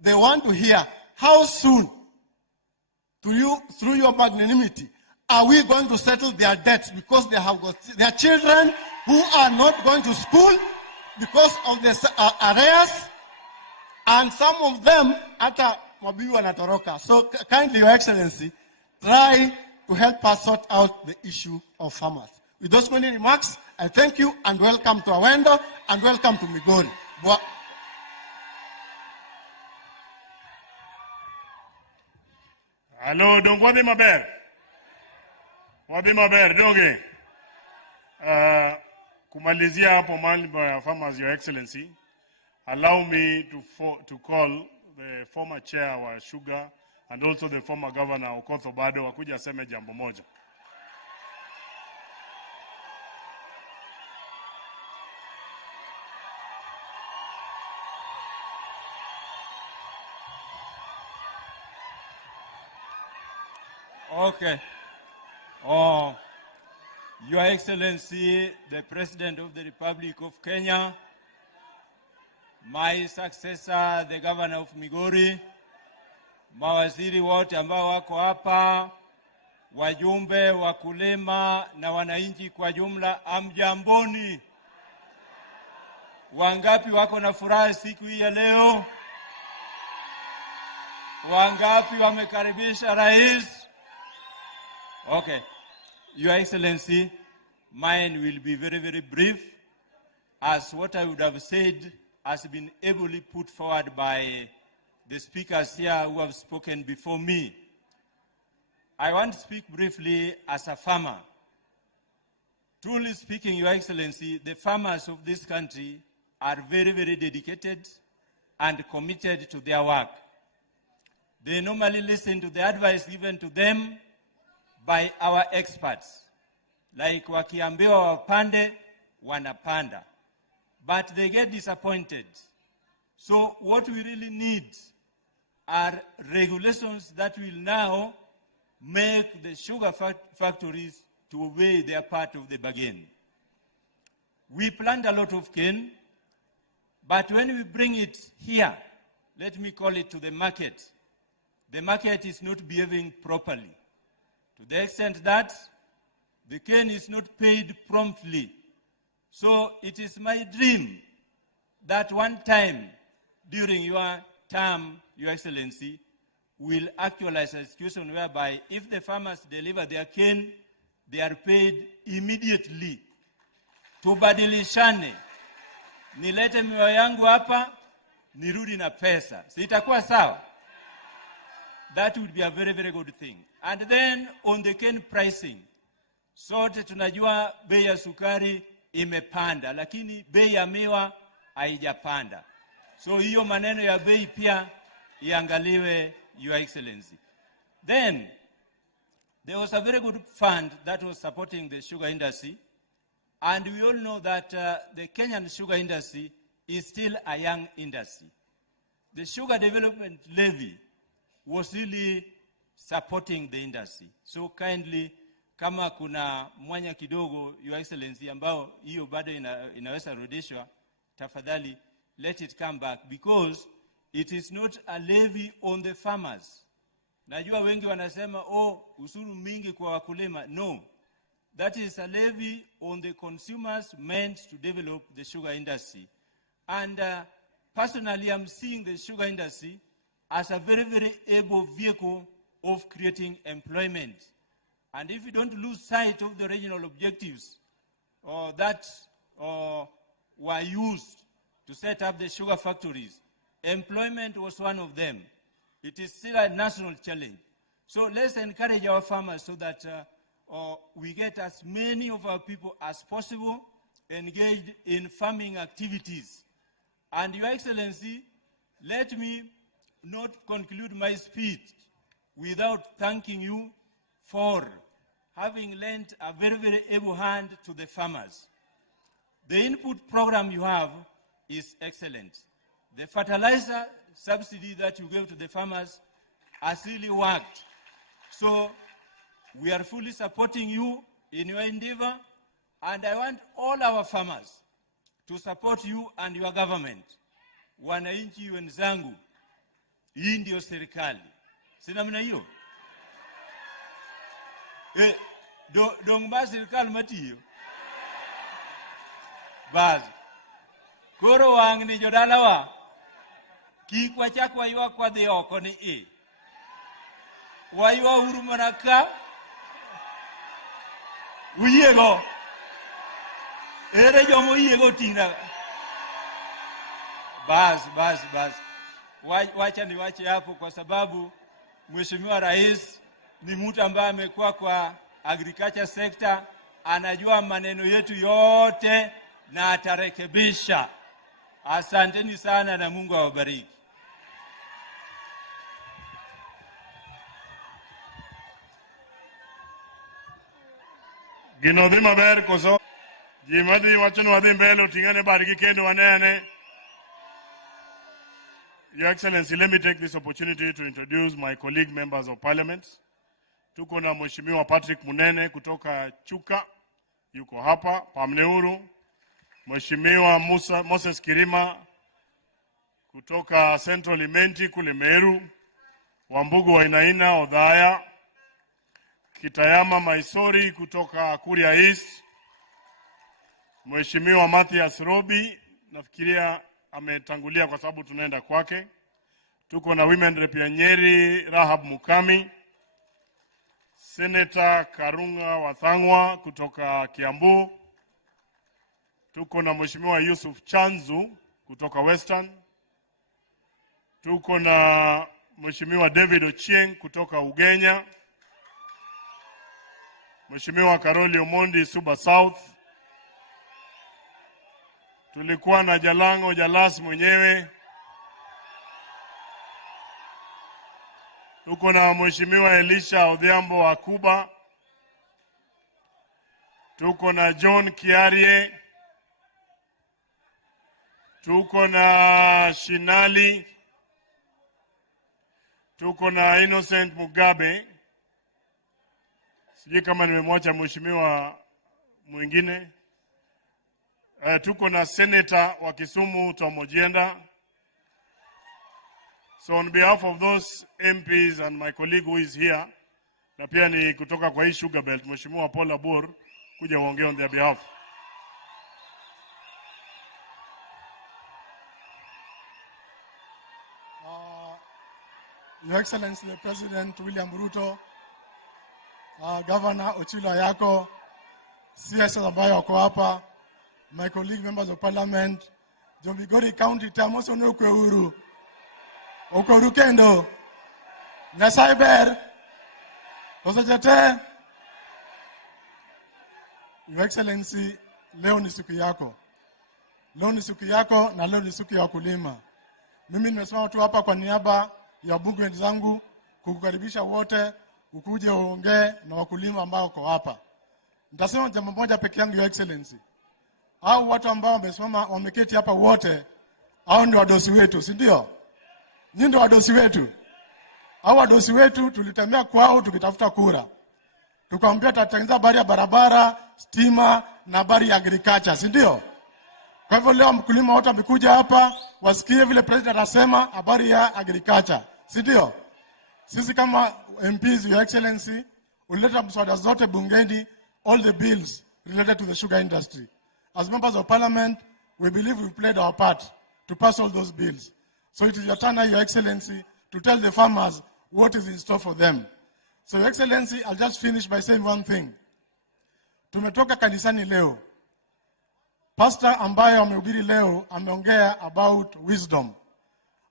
They want to hear how soon, through your magnanimity, are we going to settle their debts, because they have got their children who are not going to school because of the arrears, and some of them hata mabibi wanatoroka. So kindly, Your Excellency, try to help us sort out the issue of farmers. With those many remarks, I thank you and welcome to Awendo and welcome to Migori. Hello, donc wabi maber. Wabi maber, donge. Kumalizia hapo mambo ya farmers, Your Excellency. Allow me to call the former chair wa Sugar and also the former governor Okoth Obado wakuja aseme jambo moja. Okay. Your Excellency, the President of the Republic of Kenya, my successor, the Governor of Migori, mawaziri wote ambao wako hapa, wajumbe, wakulima na wananchi kwa jumla, amjamboni. Wangapi wako na furaha siku hii ya leo? Wangapi wamekaribisha rais? Okay. Your Excellency, mine will be very, very brief, as what I would have said has been ably put forward by the speakers here who have spoken before me. I want to speak briefly as a farmer. Truly speaking, Your Excellency, the farmers of this country are very, very dedicated and committed to their work. They normally listen to the advice given to them by our experts. Like wakiambiwa wapande, wanapanda. But they get disappointed. So what we really need are regulations that will now make the sugar factories to obey their part of the bargain. We plant a lot of cane, but when we bring it here, let me call it to the market is not behaving properly. To the extent that the cane is not paid promptly. So it is my dream that one time during your term, Your Excellency, will actualize a situation whereby if the farmers deliver their cane, they are paid immediately. Tubadilishane. Nilete miwa yangu hapa, nirudi na pesa. Sitakuwa sawa? That would be a very, very good thing. And then on the cane pricing, sote tunajua bei ya sukari imepanda, lakini bei ya miwa haijapanda. So hiyo maneno ya bei pia iangaliwe, Your Excellency. Then there was a very good fund that was supporting the sugar industry, and we all know that the Kenyan sugar industry is still a young industry. The Sugar Development Levy was really supporting the industry. So kindly, kama kuna mwanya kidogo, Your Excellency, ambao hiyo bado inaweza rudishwa, tafadhali let it come back, because it is not a levy on the farmers. Najua wengi wanasema, usuru mingi kwa wakulima. No, that is a levy on the consumers meant to develop the sugar industry. And personally, I'm seeing the sugar industry as a very, very able vehicle of creating employment. And if you don't lose sight of the regional objectives that were used to set up the sugar factories, employment was one of them. It is still a national challenge. So let's encourage our farmers so that we get as many of our people as possible engaged in farming activities. And Your Excellency, let me not conclude my speech without thanking you for having lent a very, very able hand to the farmers. The input program you have is excellent. The fertilizer subsidy that you gave to the farmers has really worked. So we are fully supporting you in your endeavor, and I want all our farmers to support you and your government. Wananchi wenzangu, Hii ndio serikali. Sina mna hiyo. Dong ba serikali matiyo. Baz. Koro wang ni jodalawa. Kikwa chakwa ywa kwa dhi oko ni Waywa uru manaka. Uyego. Ere jomo uyego tina. Baz. Wacha niwache hapo kwa sababu Mheshimiwa Rais ni mtu ambaye amekuwa kwa agriculture sector, anajua maneno yetu yote na atarekebisha. Asanteni sana na Mungu awabariki. Ginodhi maber koso jimadhi wachonu wadhi mbele utingane bariki kendo wanene. Your Excellency, let me take this opportunity to introduce my colleague members of parliament. Tuko na Mheshimiwa Patrick Munene kutoka Chuka, yuko hapa, Pamneuru. Mheshimiwa Moses Kirima kutoka Central Imenti kule Meru. Wambugu wa Inaina Odhaya. Kitayama Maisori kutoka Kuria East. Mheshimiwa Mathias Robi, nafikiria ametangulia kwa sababu tunaenda kwake. Tuko na Women Rep ya Nyeri Rahab Mukami. Senator Karunga Wathangwa kutoka Kiambu. Tuko na Mheshimiwa Yusuf Chanzu kutoka Western. Tuko na Mheshimiwa David Ochieng kutoka Ugenya. Mheshimiwa Karoli Omondi Suba South. Tulikuwa na Jalango Jalas mwenyewe. Tuko na Mheshimiwa Elisha Odhiambo wa Kuba. Tuko na John Kiarie. Tuko na Shinali. Tuko na Innocent Mugabe. Sijui kama nimemwacha mheshimiwa mwingine. Tuko na Senator wa Kisumu Tom Ojienda. So on behalf of those MPs and my colleague who is here, na pia ni kutoka kwa hii Sugar Belt, Mheshimiwa Paul Abur, kuja uongee on their behalf. Your Excellency the President William Ruto, Governor Ochilo Ayako, CS ambayo wako hapa, my colleague members of parliament, Migori County tamoso no kweuru. Okuru kendo. Nyasaiber. Tosajete. Your Excellency, leo ni siku yako. Leo ni siku yako na leo ni siku ya wakulima. Mimi nimesimama tu hapa kwa niaba ya wabunge wenzangu kukukaribisha wote ukuje uongee na wakulima ambao wako hapa. Nitasema jambo moja peke yangu, Your Excellency. Hao watu ambao wamesimama wameketi hapa wote, hao ndio wadosi wetu, si ndio? Nyinyi ndio wadosi wetu. Hao wadosi wetu tulitembea kwao tukitafuta kura. Tukamwambia tutatengeneza habari ya barabara, stima na habari ya agriculture, si ndio? Kwa hivyo leo mkulima wote wamekuja hapa wasikie vile president anasema habari ya agriculture, si ndio? Sisi kama MPs, Your Excellency, ulileta mswada zote bungeni, all the bills related to the sugar industry. As members of parliament, we believe we played our part to pass all those bills. So it is your turn now, Your Excellency, to tell the farmers what is in store for them. So, Your Excellency, I'll just finish by saying one thing. Tumetoka kanisani leo. Pastor ambaye amehubiri leo ameongea about wisdom.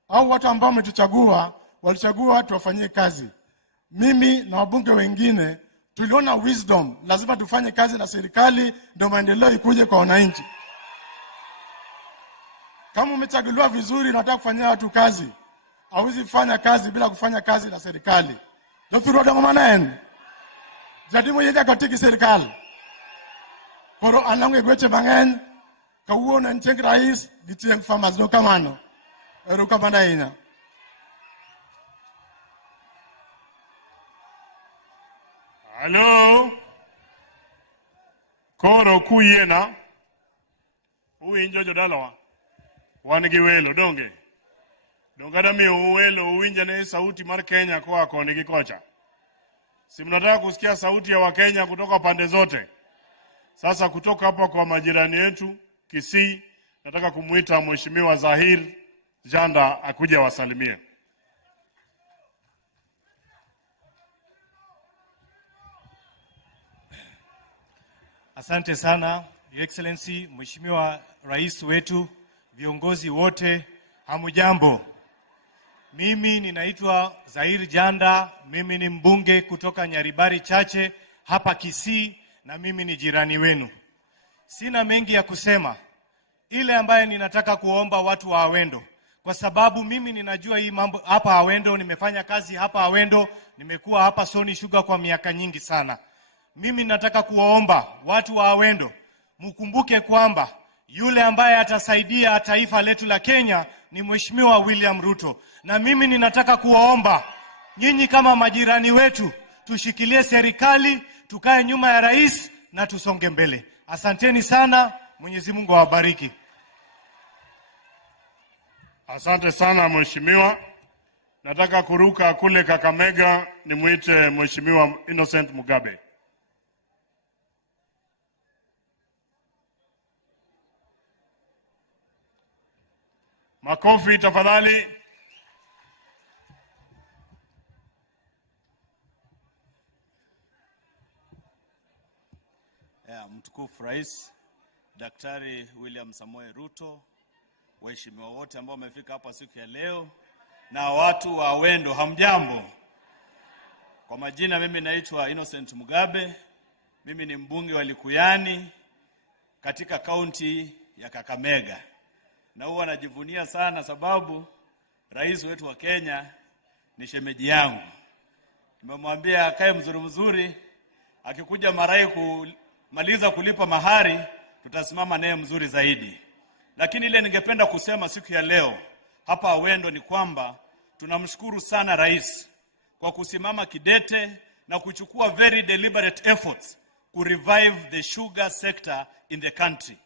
Au watu ambao wametuchagua, walichagua tuwafanyie kazi. Mimi na wabunge wengine tuliona wisdom, lazima tufanye kazi na serikali ndio maendeleo ikuje kwa wananchi. Kama umechaguliwa vizuri na unataka kufanyia watu kazi, hauwezi kufanya kazi bila kufanya kazi na serikali. Dr. Rodo Manen. Jadimu yeye katika serikali. Koro anangu gweche bangen kawuono ncheng rais gitieng farmers no kamano. Eruka bandaina. Hello. Koro kuyena. Uinjo jodalawa. Wan gi welo donge. Dongada mi uwelo uwinja ne sauti mar Kenya kwa koni kikocha. Si mnataka kusikia sauti ya Wakenya kutoka pande zote. Sasa kutoka hapa kwa majirani yetu Kisii, nataka kumuita Mheshimiwa Zahir Janda akuje wasalimie. Asante sana, Your Excellency, Mheshimiwa Rais wetu, viongozi wote, hamujambo. Mimi ninaitwa Zahir Janda, mimi ni mbunge kutoka Nyaribari Chache hapa Kisii na mimi ni jirani wenu. Sina mengi ya kusema. Ile ambaye ninataka kuomba watu wa Awendo, kwa sababu mimi ninajua hii mambo hapa Awendo, nimefanya kazi hapa Awendo, nimekuwa hapa Sony Sugar kwa miaka nyingi sana. Mimi nataka kuwaomba watu wa Awendo, mkumbuke kwamba yule ambaye atasaidia taifa letu la Kenya ni Mheshimiwa William Ruto. Na mimi ninataka kuwaomba nyinyi kama majirani wetu, tushikilie serikali, tukae nyuma ya rais na tusonge mbele. Asanteni sana, Mwenyezi Mungu awabariki. Asante sana Mheshimiwa. Nataka kuruka kule Kakamega nimuite Mheshimiwa Innocent Mugabe. Makofi tafadhali. Mtukufu Rais Daktari William Samoei Ruto, waheshimiwa wote ambao wamefika hapa siku ya leo, na watu wa Awendo, hamjambo. Kwa majina mimi naitwa Innocent Mugabe. Mimi ni mbunge wa Likuyani katika kaunti ya Kakamega. Na huwa najivunia sana sababu rais wetu wa Kenya ni shemeji yangu. Nimemwambia akae mzuri, akikuja Marai kumaliza kulipa mahari, tutasimama naye mzuri zaidi. Lakini ile ningependa kusema siku ya leo hapa Awendo ni kwamba tunamshukuru sana rais kwa kusimama kidete na kuchukua very deliberate efforts to revive the sugar sector in the country.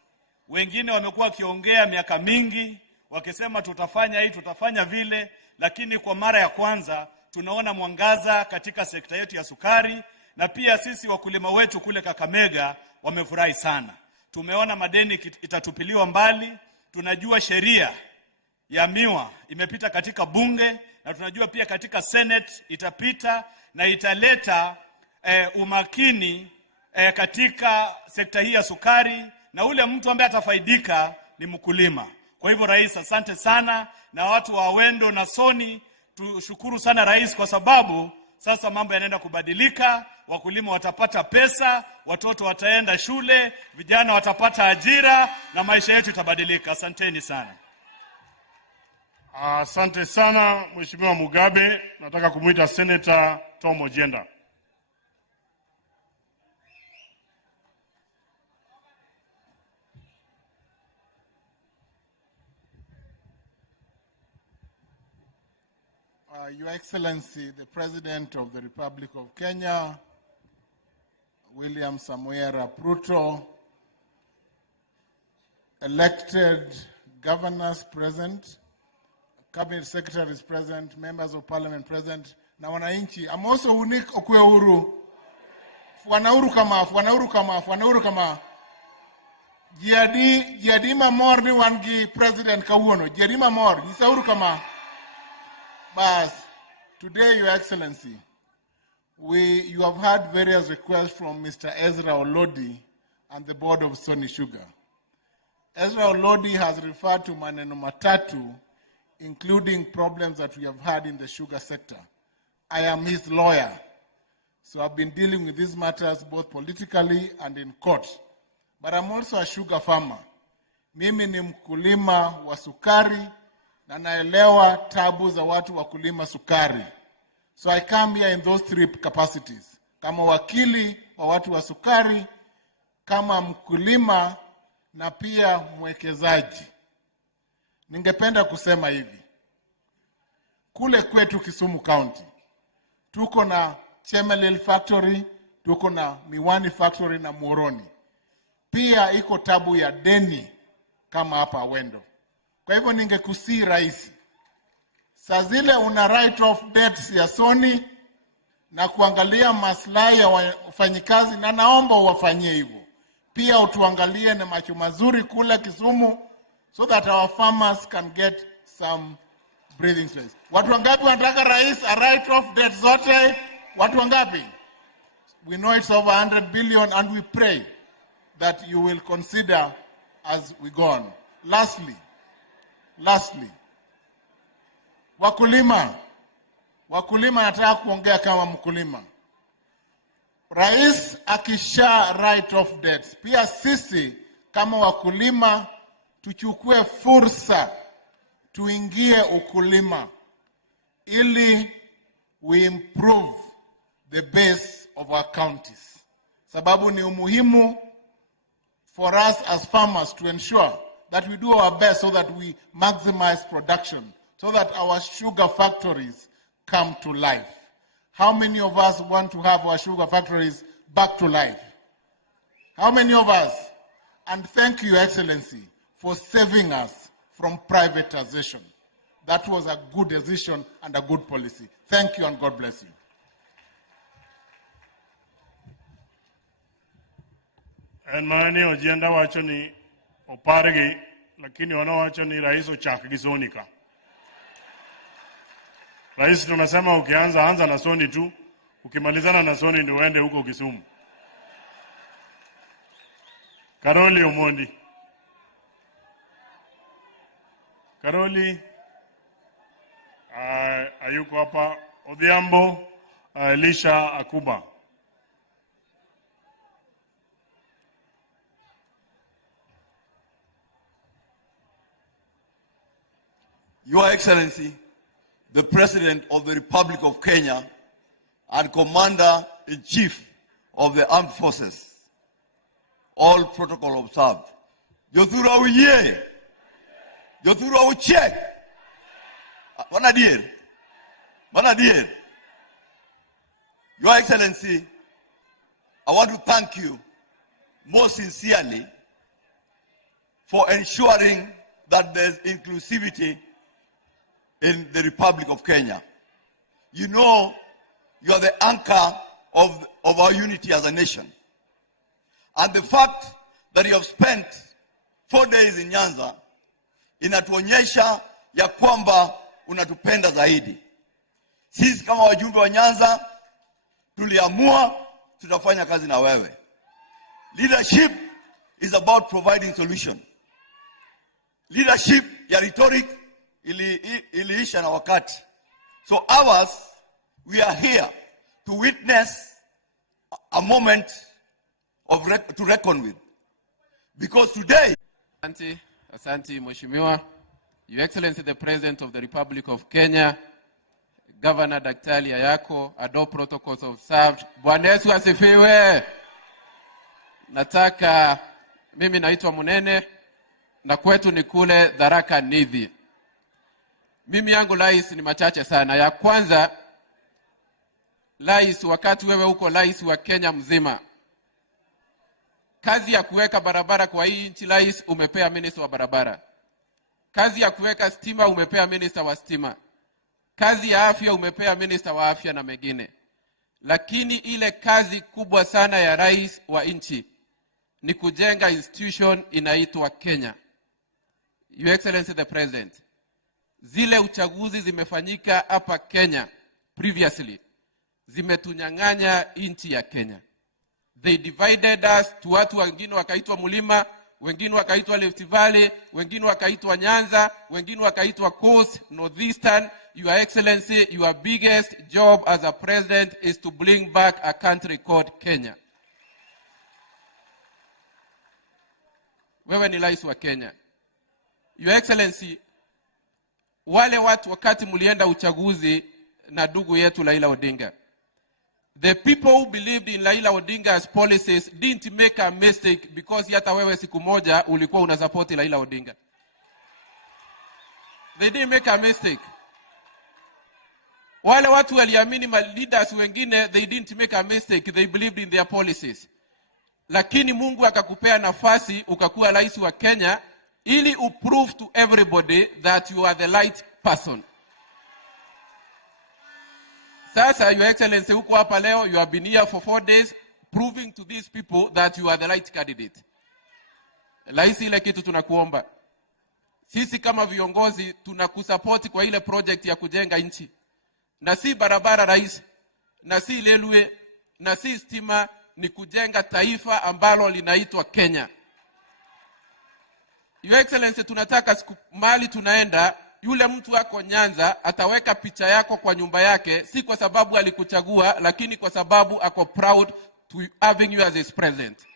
Wengine wamekuwa wakiongea miaka mingi wakisema tutafanya hii, tutafanya vile, lakini kwa mara ya kwanza tunaona mwangaza katika sekta yetu ya sukari, na pia sisi wakulima wetu kule Kakamega wamefurahi sana. Tumeona madeni itatupiliwa mbali, tunajua sheria ya miwa imepita katika bunge, na tunajua pia katika Senate itapita na italeta umakini katika sekta hii ya sukari, na ule mtu ambaye atafaidika ni mkulima. Kwa hivyo rais, asante sana, na watu wa Awendo na Sony tushukuru sana rais, kwa sababu sasa mambo yanaenda kubadilika, wakulima watapata pesa, watoto wataenda shule, vijana watapata ajira na maisha yetu itabadilika. Asanteni sana. Asante sana Mheshimiwa Mugabe. Nataka kumuita Senator Tom Ojenda. Your Excellency, the President of the Republic of Kenya, William Samoei Ruto, elected governors present, cabinet secretaries present, members of parliament present, na wananchi. I'm also unique okwe uru. Fuanauru kama. Jiadima mor ni wangi president kawuono. Jiadima mor, jisauru kama. But today, Your Excellency, you have had various requests from Mr. Ezra Olodi and the board of Sony Sugar. Ezra Olodi has referred to maneno matatu, including problems that we have had in the sugar sector. I am his lawyer, so I've been dealing with these matters both politically and in court. But I'm also a sugar farmer. Mimi ni mkulima wa sukari, na naelewa tabu za watu wa kulima sukari. So I come here in those three capacities. Kama wakili wa watu wa sukari, kama mkulima, na pia mwekezaji. Ningependa kusema hivi. Kule kwetu Kisumu County, tuko na Chemelil Factory, tuko na Miwani Factory na Moroni. Pia iko tabu ya deni kama hapa Awendo. Kwa hivyo ningekusii rais, Saa zile una write off debts ya Sony na kuangalia maslahi ya wafanyikazi, na naomba uwafanyie hivyo. Pia utuangalie na macho mazuri kule Kisumu, so that our farmers can get some breathing space. Watu wangapi wanataka rais a write off debt zote? Watu wangapi? We know it's over 100 billion, and we pray that you will consider as we go on. Lastly, wakulima nataka kuongea kama mkulima. Rais akisha write off debts, pia sisi kama wakulima tuchukue fursa tuingie ukulima ili we improve the base of our counties. Sababu ni umuhimu for us as farmers to ensure that we do our best so that we maximize production, so that our sugar factories come to life. How many of us want to have our sugar factories back to life? How many of us? And thank you, Your Excellency, for saving us from privatization. That was a good decision and a good policy. Thank you, and God bless you. En mani ojenda wacho ni opargi, lakini wana wacho ni rais ochak gi Sony ka. Rais tunasema anza na Sony tu, ukimalizana na Sony ndio uende huko Kisumu. Karoli Omondi. Karoli, ayuko hapa. Odhiambo, Elisha Akuba. Your Excellency, the President of the Republic of Kenya and Commander-in-Chief of the Armed Forces, all protocol observed. Jothura uye, Jothura uche. Manadir. Your Excellency, I want to thank you most sincerely for ensuring that there's inclusivity in the Republic of Kenya. You know, you are the anchor of our unity as a nation. And the fact that you have spent 4 days in Nyanza inatuonyesha ya kwamba unatupenda zaidi. Sisi kama wajumbe wa Nyanza tuliamua tutafanya kazi na wewe. Leadership is about providing solution. Leadership ya rhetoric iliisha na wakati. So ours, we are here to witness a moment to reckon with. Because today... Asante Mheshimiwa, Your Excellency the President of the Republic of Kenya, Governor Daktari Ayako, adopt protocols observed. Bwana Yesu asifiwe. Nataka, mimi naitwa Munene, na kwetu ni kule Tharaka Nithi. Mimi yangu rais ni machache sana. Ya kwanza, rais, wakati wewe uko rais wa Kenya mzima, kazi ya kuweka barabara kwa hii nchi rais umepea minister wa barabara. Kazi ya kuweka stima umepea minister wa stima. Kazi ya afya umepea minister wa afya na mengine. Lakini ile kazi kubwa sana ya rais wa nchi ni kujenga institution inaitwa Kenya. Your Excellency the President, zile uchaguzi zimefanyika hapa Kenya previously zimetunyang'anya nchi ya Kenya. They divided us to watu wengine wakaitwa Mulima, wengine wakaitwa Rift Valley, wengine wakaitwa Nyanza, wengine wakaitwa Coast, Northeastern. Your Excellency, your biggest job as a president is to bring back a country called Kenya. Wewe ni rais wa Kenya. Your Excellency, wale watu wakati mulienda uchaguzi na ndugu yetu Raila Odinga, the people who believed in Raila Odinga's policies didn't make a mistake because hata wewe siku moja ulikuwa unasupport Raila Odinga. They didn't make a mistake. Wale watu waliamini leaders wengine, they didn't make a mistake. They believed in their policies. Lakini Mungu akakupea nafasi ukakuwa rais wa Kenya ili uprove to everybody that you are the right person. Sasa, Your Excellency, huko hapa leo, you have been here for 4 days proving to these people that you are the right candidate. Laisi, ile kitu tunakuomba. Sisi kama viongozi tunakusupport kwa ile project ya kujenga nchi. Na si barabara rais, na si railway, na si stima, ni kujenga taifa ambalo linaitwa Kenya. Your Excellency, tunataka mali tunaenda, yule mtu wako Nyanza ataweka picha yako kwa nyumba yake, si kwa sababu alikuchagua, lakini kwa sababu ako proud to having you as his president.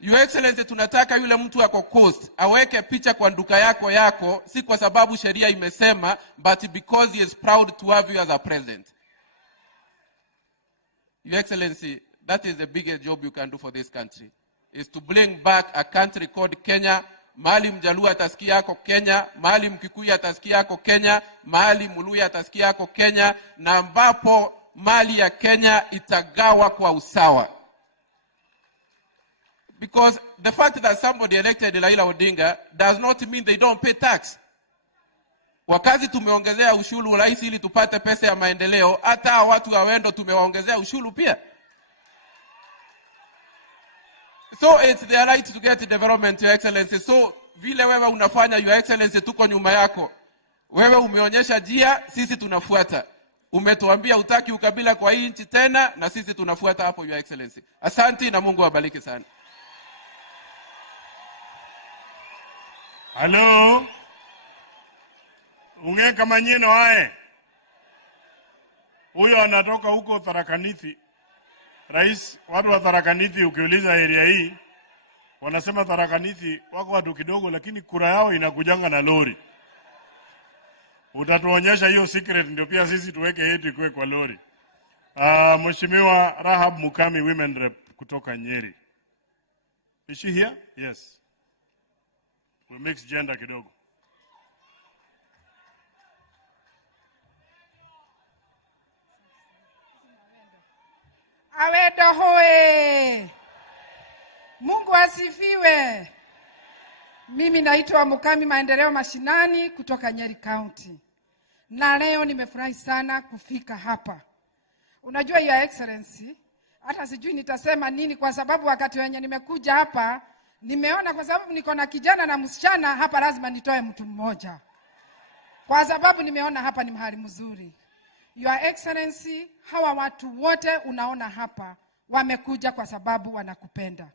Your Excellency, tunataka yule mtu wako Coast aweke picha kwa duka yako, si kwa sababu sheria imesema, but because he is proud to have you as a president. Your Excellency, that is the biggest job you can do for this country, is to bring back a country called Kenya. Mahali Mjaluo atasikia yako Kenya, mahali Mkikuyu atasikia yako Kenya, mahali Muluya atasikia yako Kenya, na ambapo mali ya Kenya itagawa kwa usawa. Because the fact that somebody elected Raila Odinga does not mean they don't pay tax. Wakazi tumeongezea ushuru rais ili tupate pesa ya maendeleo, hata watu wa Awendo tumewaongezea ushuru pia. So it's their right to get development, Your Excellency. So vile wewe unafanya, Your Excellency, tuko nyuma yako. Wewe umeonyesha njia, sisi tunafuata. Umetuambia utaki ukabila kwa hii nchi tena, na sisi tunafuata hapo, Your Excellency. Asante na Mungu awabariki sana. Hello. Unge kama nyino hae. Huyo anatoka huko Tharaka Nithi. Rais, watu wa Tharaka Nithi ukiuliza area hii, wanasema Tharaka Nithi wako watu kidogo, lakini kura yao inakujanga na lori. Utatuonyesha hiyo secret ndio pia sisi tuweke yetu kwa lori. Mheshimiwa Rahab Mukami, women rep kutoka Nyeri. Is she here? Yes. We mix gender kidogo. Awendo hoe. Mungu asifiwe. Mimi naitwa Mukami Maendeleo Mashinani kutoka Nyeri County. Na leo nimefurahi sana kufika hapa. Unajua Your Excellency, hata sijui nitasema nini kwa sababu wakati wenye nimekuja hapa, nimeona kwa sababu niko na kijana na msichana hapa lazima nitoe mtu mmoja. Kwa sababu nimeona hapa ni mahali mzuri. Your Excellency, hawa watu wote unaona hapa wamekuja kwa sababu wanakupenda.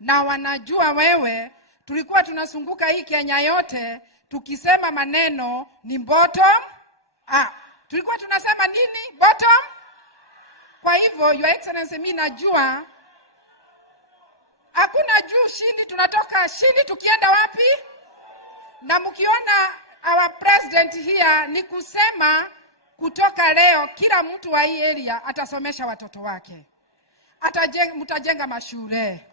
Na wanajua wewe, tulikuwa tunasunguka hii Kenya yote tukisema maneno ni bottom. Tulikuwa tunasema nini? Bottom. Kwa hivyo Your Excellency, mimi najua hakuna juu chini, tunatoka chini tukienda wapi? Na mkiona our president here ni kusema kutoka leo kila mtu wa hii area atasomesha watoto wake. Mtajenga mashule.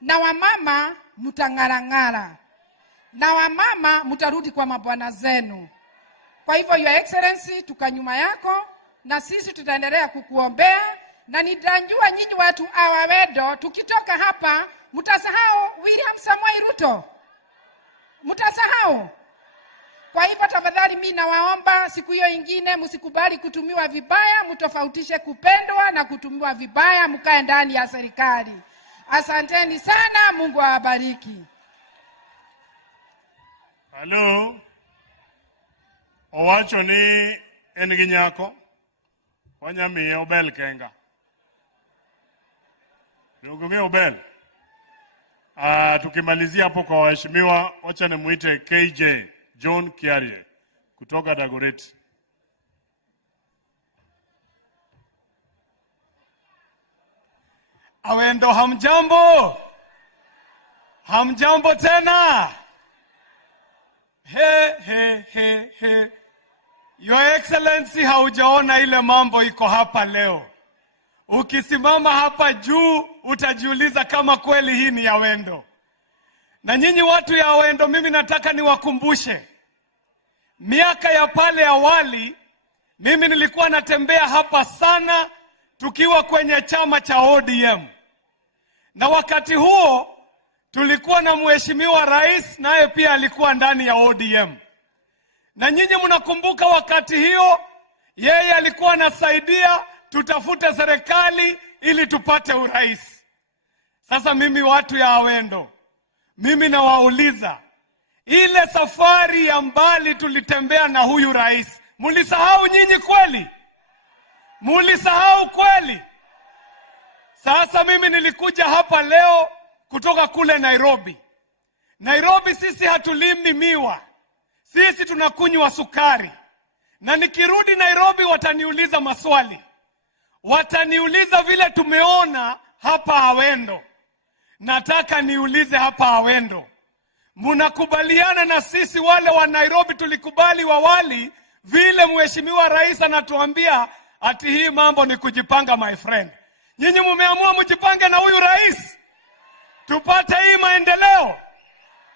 Na wamama mtang'arang'ara. Na wamama mtarudi kwa mabwana zenu. Kwa hivyo Your Excellency, tuka nyuma yako na sisi tutaendelea kukuombea, na nitanjua nyinyi watu Awendo tukitoka hapa mtasahau William Samoei Ruto. Mtasahau. Kwa hivyo tafadhali mimi nawaomba siku hiyo ingine msikubali kutumiwa vibaya, mtofautishe kupendwa na kutumiwa vibaya, mkae ndani ya serikali. Asanteni sana, Mungu awabariki. Hello. Owacho ni engi nyako. Wanyamiye obel kenga. Nionge obel. Tukimalizia hapo kwa waheshimiwa, wacha nimuite KJ John Kiarie kutoka Dagoretti. Awendo hamjambo? Hamjambo tena? He. Your Excellency, haujaona ile mambo iko hapa leo. Ukisimama hapa juu utajiuliza kama kweli hii ni Awendo. Na nyinyi watu ya Awendo, mimi nataka niwakumbushe. Miaka ya pale awali, mimi nilikuwa natembea hapa sana tukiwa kwenye chama cha ODM. Na wakati huo tulikuwa na mheshimiwa rais, naye pia alikuwa ndani ya ODM. Na nyinyi mnakumbuka wakati hiyo yeye alikuwa anasaidia tutafute serikali ili tupate urais. Sasa mimi watu ya Awendo, mimi nawauliza, ile safari ya mbali tulitembea na huyu rais, mulisahau nyinyi kweli? Mulisahau kweli? Sasa mimi nilikuja hapa leo kutoka kule Nairobi. Nairobi sisi hatulimi miwa, sisi tunakunywa sukari. Na nikirudi Nairobi wataniuliza maswali. Wataniuliza vile tumeona hapa Awendo. Nataka niulize hapa Awendo, mnakubaliana na sisi wale wa Nairobi tulikubali wawali vile mheshimiwa rais anatuambia ati hii mambo ni kujipanga my friend? Nyinyi mumeamua mjipange na huyu rais tupate hii maendeleo.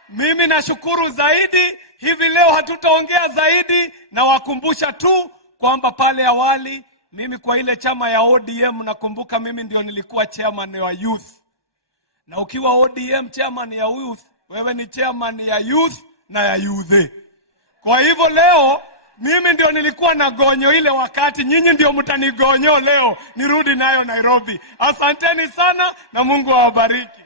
Mimi nashukuru zaidi. Hivi leo hatutaongea zaidi, na wakumbusha tu kwamba pale awali mimi kwa ile chama ya ODM nakumbuka mimi ndio nilikuwa chairman wa youth. Na ukiwa ODM chairman ya youth, wewe ni chairman ya youth na ya youth. Kwa hivyo leo mimi ndio nilikuwa na gonyo ile wakati, nyinyi ndio mtanigonyo leo nirudi nayo Nairobi. Asanteni sana na Mungu awabariki.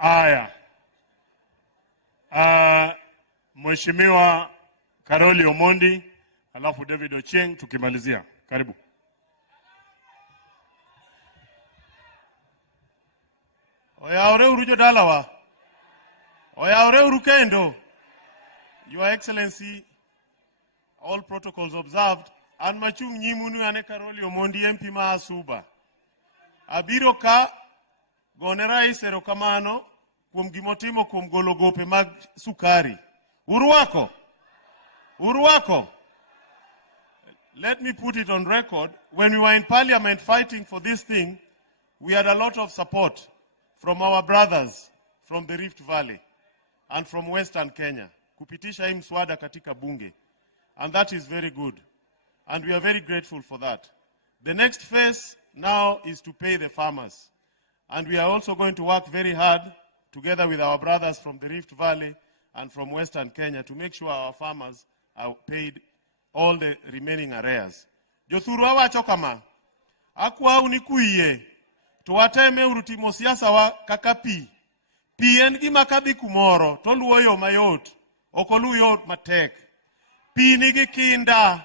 Aya. Mheshimiwa Karoli Omondi, alafu David Ochieng tukimalizia. Karibu. Oyaore urujo dalawa. Oyaore urukendo. Your Excellency, all protocols observed. An machung nyimunu ane Karoli Omondi MP ma Asuba. Abiro ka gone rais erokamano kuom gimotimo kuom golo gope mag sukari. Uruako. Let me put it on record. When we were in parliament fighting for this thing, we had a lot of support from our brothers from the Rift Valley and from Western Kenya. Kupitisha hii mswada katika bunge. And that is very good. And we are very grateful for that. The next phase now is to pay the farmers. And we are also going to work very hard together with our brothers from the Rift Valley and from Western Kenya to make sure our farmers are paid all the remaining arrears. Jothuru awacho kama, akwa unikuiye, tuwateme urutimo siasa wa kaka pi. Pi en gima kadhi kumoro, toluwo yo mayot, okolu yo matek. Pi nigi kinda,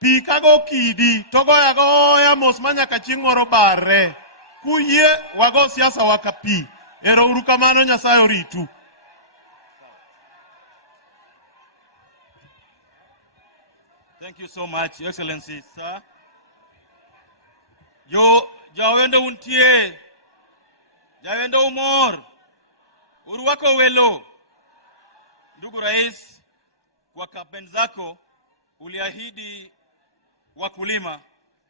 pi kago kidi, togoya goya mos manyaka chieng' moro barre. Kuye wago siasa wakapi. Ero urukamano Nyasaye oritu. Thank you so much, Your Excellency, sir. Yo, Awendo untie. Awendo umor. Uruwako welo. Ndugu Rais, kwa kampeni zako uliahidi wakulima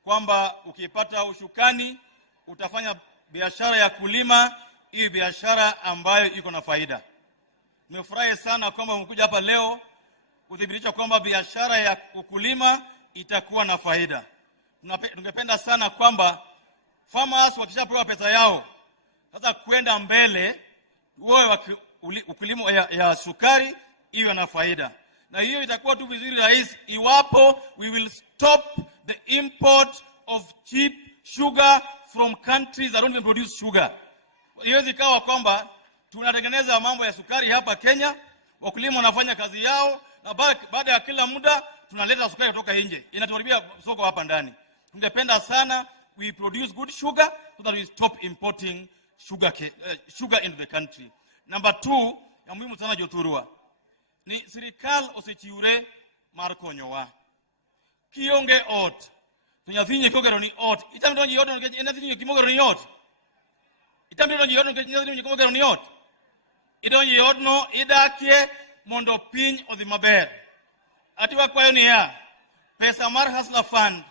kwamba ukipata ushukani utafanya biashara ya kulima, hii biashara ambayo iko na faida. Nimefurahi sana kwamba umekuja hapa leo kudhibitisha kwamba biashara ya ukulima itakuwa na faida. Tungependa sana kwamba farmers wakishapewa pesa yao sasa kwenda mbele wao ukulima ya sukari iwe na faida. Na hiyo itakuwa tu vizuri Rais iwapo we will stop the import of cheap sugar from countries that don't even produce sugar. Hiyo ikawa kwamba tunatengeneza mambo ya sukari hapa Kenya, wakulima wanafanya kazi yao, na baada ya kila muda tunaleta sukari kutoka nje. Inatuharibia soko hapa ndani. Tungependa sana we produce good sugar so that we stop importing sugar into the country. Number 2, ya muhimu sana Jothurwa, ni serikal osechiure mar konyowa. Kionge ot tunyafinye kogero ni ot. Itamdo nji ot ngeje enathinyo kimogero ni ot. Itamdo nji ot ngeje enathinyo kimogero ni ot. Idonji ot no idakie mondo piny odhi maber. Atiwa kwayo ni ya pesa mar Hustler Fund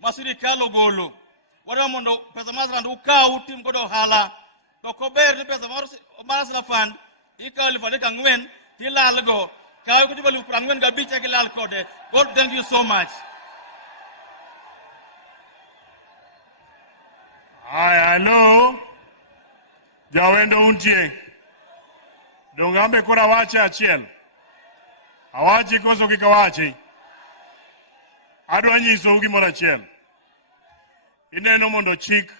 ma sirikal ogolo. Wadwa mondo pesa mar Hustler Fund ukaw tim godo hala. To kober ni pesa mar Hustler Fund ikaw 4,000 tilal go. Kayo kutiba 45 kilal kode. God thank you so much. Hi, hello. Awendo untie. Dongambe kora wache achiel. Awachi koso kikawachi. Adwa nyiso gimoro achiel. Ineno mondo chik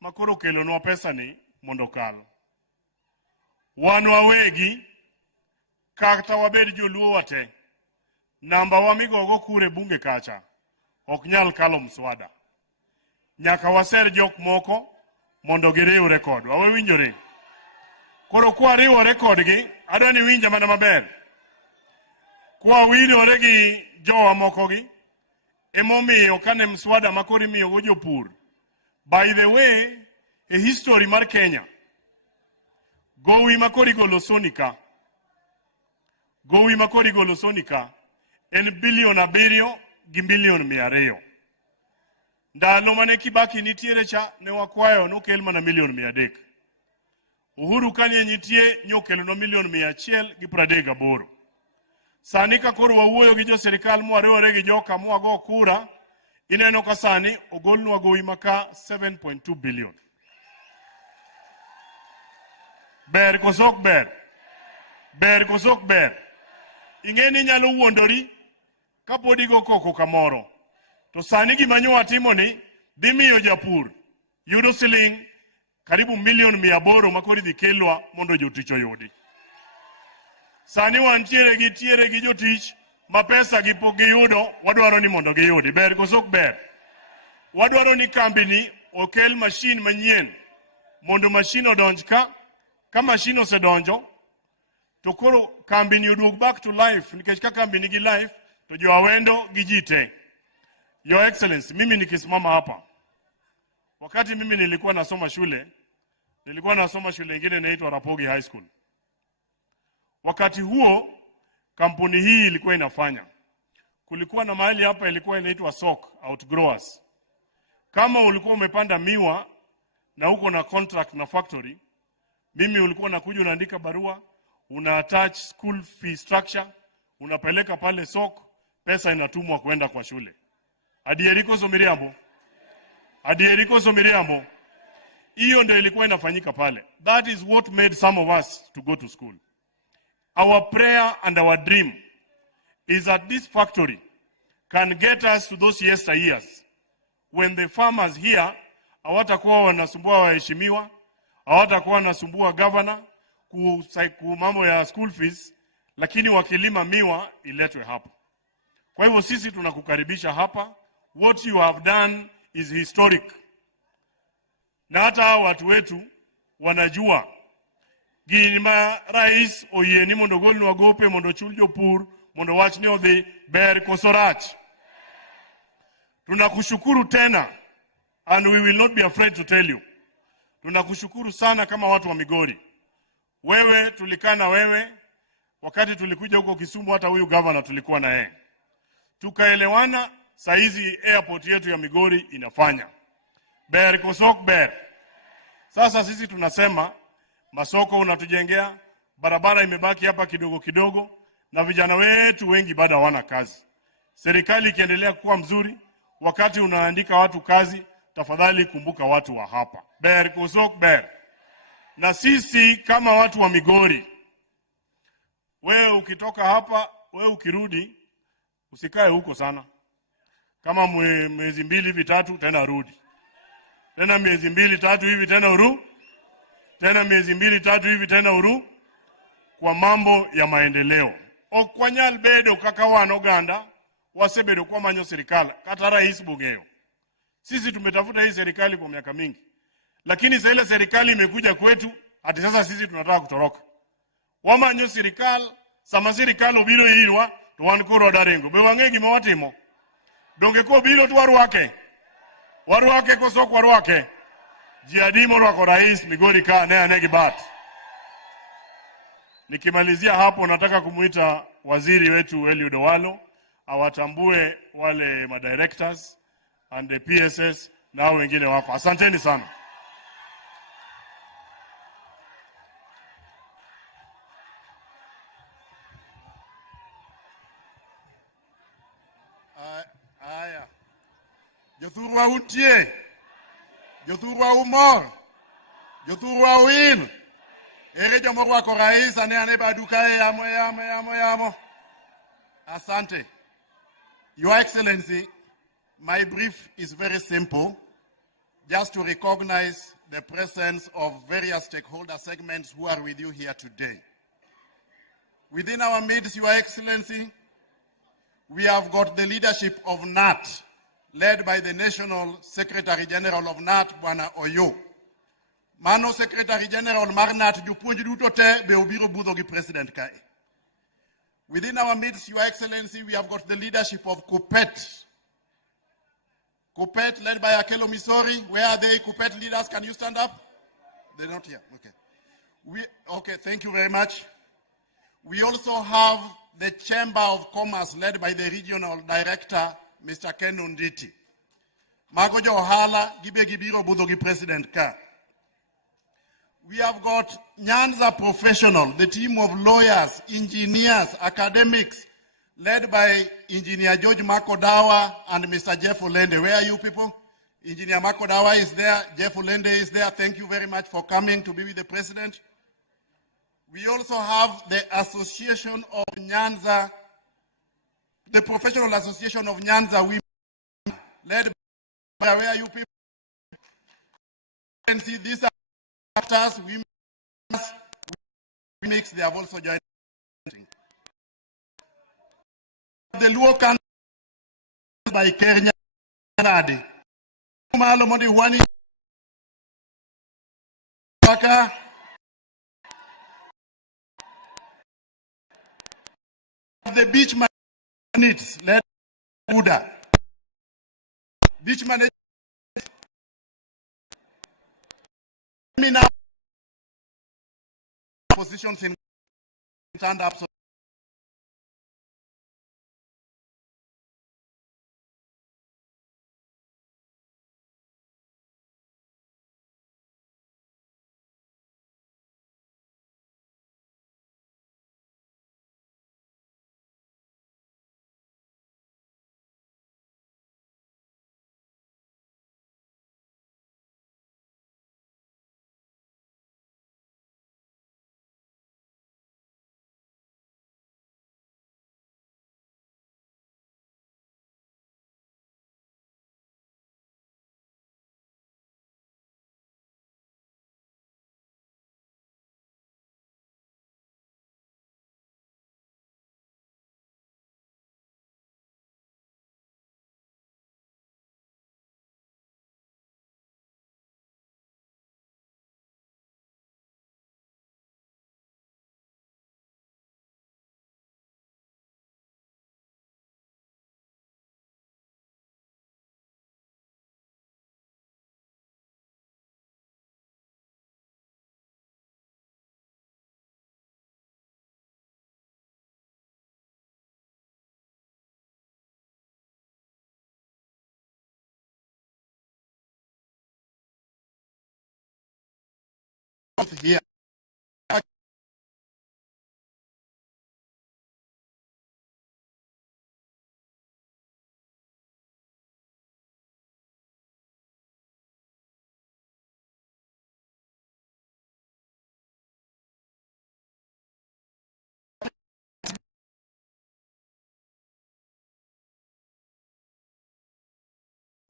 makoro kelonwa pesa ni mondo kal. Wan wawegi kata wabed joluo wate. Namba wa migogo kure bunge kacha. Ok nyal kalo mswada. Nyaka waser jok moko mondo giriw rekod. Wawe winjore. Koro kwa riwo rekod gi, adwa ni winja mana maber. Kwa winjore gi jowa moko gi, emomiyo kane mswada makori miyo go jopur. By the way, a history mar Kenya. Gowi makori golosonika. Gowi makori golosonika. En bilion 7 gi milion 200. Ndalo mane Kibaki nitiere cha ne wakwayo nokel mana milion 300. Uhuru kanye nitie nyokelo no milion 138. Sani ka koro wawuoyo gi jo serikal mwariwore gi joka mwago kura, ineno ka sani ogolnwa gowi maka 7.2 billion. Ber kosok ber. Ber kosok ber. Ingeni nyalo wuondori kapodi go koko kamoro. To sani gimanyo timo ni dhimiyo japur yudo siling karibu milion 800 makori dhi kelwa mondo jotich oyudi. Sani wantiere gi jotich ma pesa gi pok giyudo, wadwaro ni mondo giyudi. Ber kosok ber. Wadwaro ni kambini okel machine manyien mondo machine odonj ka machine osedonjo to koro kambini udug back to life, nikech ka kambini gi life to jo Awendo gi jite. Your Excellency, mimi nikisimama hapa. Wakati mimi nilikuwa nasoma shule ingine inaitwa Rapogi High School. Wakati huo kampuni hii ilikuwa inafanya. Kulikuwa na mahali hapa ilikuwa inaitwa Sok Outgrowers. Kama ulikuwa umepanda miwa na uko na contract na factory, mimi ulikuwa unakuja unaandika barua, una attach school fee structure, unapeleka pale Sok, pesa inatumwa kwenda kwa shule. Adieriko somiriambo. Hiyo ndio ilikuwa inafanyika pale. That is what made some of us to go to school. Our prayer and our dream is that this factory can get us to those yesteryears when the farmers here hawatakuwa wanasumbua waheshimiwa, hawatakuwa wanasumbua governor ku mambo ya school fees, lakini wakilima miwa iletwe hapa. Kwa hivyo sisi tunakukaribisha hapa. What you have done is historic. Na hata watu wetu wanajua gima rais oyeni mondo golnwa gope mondo chul jopur mondo wachni odhi ber kosorach. Tunakushukuru tena, and we will not be afraid to tell you. Tunakushukuru sana kama watu wa Migori. Wewe tulikana wewe wakati tulikuja huko Kisumu, hata huyu governor tulikuwa na yeye. Tukaelewana, saizi airport yetu ya Migori inafanya. Ber kosok ber. Sasa sisi tunasema masoko unatujengea, barabara imebaki hapa kidogo kidogo, na vijana wetu wengi bado hawana kazi. Serikali ikiendelea kuwa mzuri, wakati unaandika watu kazi, tafadhali kumbuka watu wa hapa. Ber kosok ber. Na sisi kama watu wa Migori, wewe ukitoka hapa, wewe ukirudi, usikae huko sana. Kama miezi 2 hivi 3 tena rudi. Tena miezi 2 3 hivi tena uru. Tena miezi 2 3 hivi tena uru. Kwa mambo ya maendeleo. Okwanyal bedo kaka wan oganda wasebedo kwa manyo serikali kata rais bugeo. Sisi tumetafuta hii serikali kwa miaka mingi. Lakini sasa ile serikali imekuja kwetu, hadi sasa sisi tunataka kutoroka. Wamanyo serikali, sama serikali obiro irwa, to wan koro darengo. Be wange gima watimo. Donge ko biro to warwake kosok warwake. Jiadimo rwako rais Migori ka ne anegi bat. Nikimalizia hapo nataka kumuita waziri wetu Eliud Owalo awatambue wale madirectors and the PSS na wengine wako. Asanteni sana. Aya. Jothurwa untie. Jothurwa umor. Jothurwa uil. Ere jomorwako rais ane baduka yamo. Asante. Your Excellency, my brief is very simple, just to recognize the presence of various stakeholder segments who are with you here today. Within our midst, Your Excellency, we have got the leadership of NAT, led by the National Secretary General of NAT, Bwana Oyo. Mano Secretary General Marnat Jupunji Ruto te be obiro budho gi President Kae. Within our midst, Your Excellency, we have got the leadership of Kupet. Kupet, led by Akelo Misori. Where are they, Kupet leaders? Can you stand up? They're not here. Okay. Okay, thank you very much. We also have the Chamber of Commerce, led by the Regional Director, Mr. Ken Unditi. Mago jo ohala, gibe gibiro budho gi President Ka. We have got Nyanza Professional, the team of lawyers, engineers, academics, led by Engineer George Makodawa and Mr. Jeff Olende. Where are you people? Engineer Makodawa is there, Jeff Olende is there. Thank you very much for coming to be with the President. We also have the Association of Nyanza, the Professional Association of Nyanza Women, led by, where are you people? You can see these are actors, women, they have also joined. The Luo Council by Kenya Nadi. Malomodi Wani Waka. The beach managers led Buddha. Beach managers. Now positions in stand up. So here.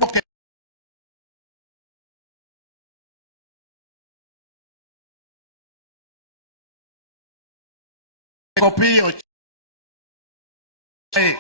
Okay. Copy or hey.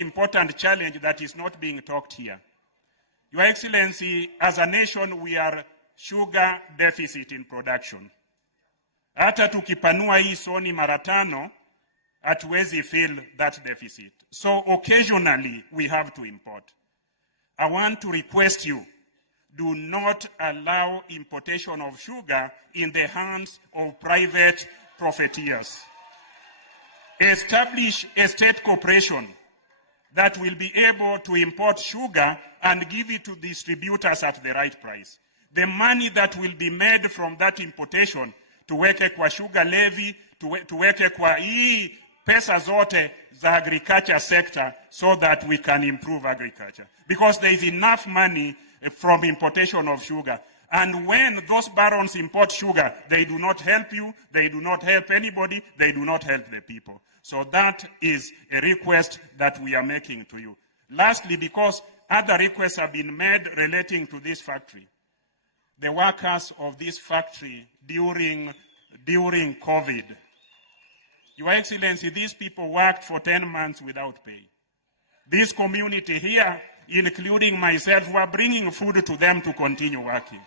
important challenge that is not being talked here. Your Excellency, as a nation, we are sugar deficit in production. Hata tukipanua hii soni mara 5, hatuwezi fill that deficit. So occasionally we have to import. I want to request you, do not allow importation of sugar in the hands of private profiteers. Establish a state corporation that will be able to import sugar and give it to distributors at the right price. The money that will be made from that importation, tuweke kwa sugar levy, tuweke kwa hii pesa zote za agriculture sector so that we can improve agriculture. Because there is enough money from importation of sugar. And when those barons import sugar, they do not help you, they do not help anybody, they do not help the people. So that is a request that we are making to you. Lastly, because other requests have been made relating to this factory, the workers of this factory during COVID, Your Excellency, these people worked for 10 months without pay. This community here, including myself, were bringing food to them to continue working.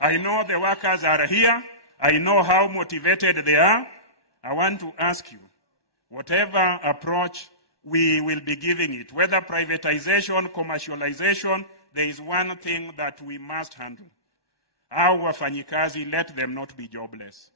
I know the workers are here. I know how motivated they are. I want to ask you, whatever approach we will be giving it, whether privatization, commercialization, there is one thing that we must handle. Our wafanyikazi, let them not be jobless.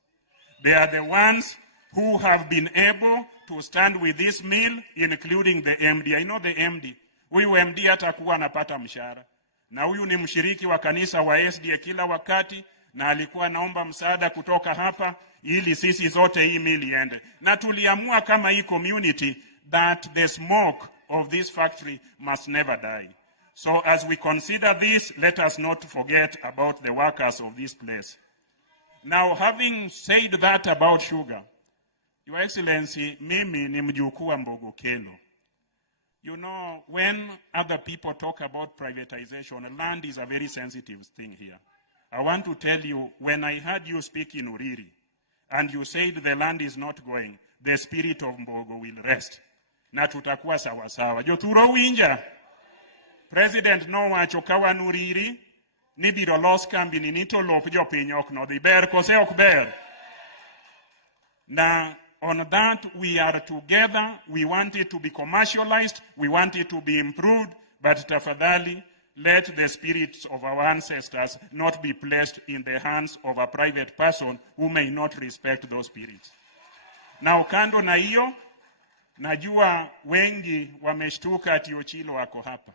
They are the ones who have been able to stand with this mill, including the MD. I know the MD. Huyu MD hatakuwa anapata mshahara. Na huyu ni mshiriki wa kanisa wa SDA kila wakati, na alikuwa naomba msaada kutoka hapa ili sisi zote hii mill iende. Na tuliamua kama hii community that the smoke of this factory must never die. So as we consider this, let us not forget about the workers of this place. Now, having said that about sugar, Your Excellency, mimi ni mjukuu wa Mbogokelo. You know, when other people talk about privatization, land is a very sensitive thing here. I want to tell you, when I heard you speak in Uriri, and you said the land is not going, the spirit of Mbogo will rest. Na tutakuwa sawa sawa. Joturo winja. President no wacho kawan Uriri, nibiro los kambi ni nito lop jopiny ok no dhi ber kose ok ber. Na on that, we are together. We want it to be commercialized. We want it to be improved. But tafadhali, let the spirits of our ancestors not be placed in the hands of a private person who may not respect those spirits. Now, kando na hiyo, najua wengi wameshtuka ati Ochilo wako hapa.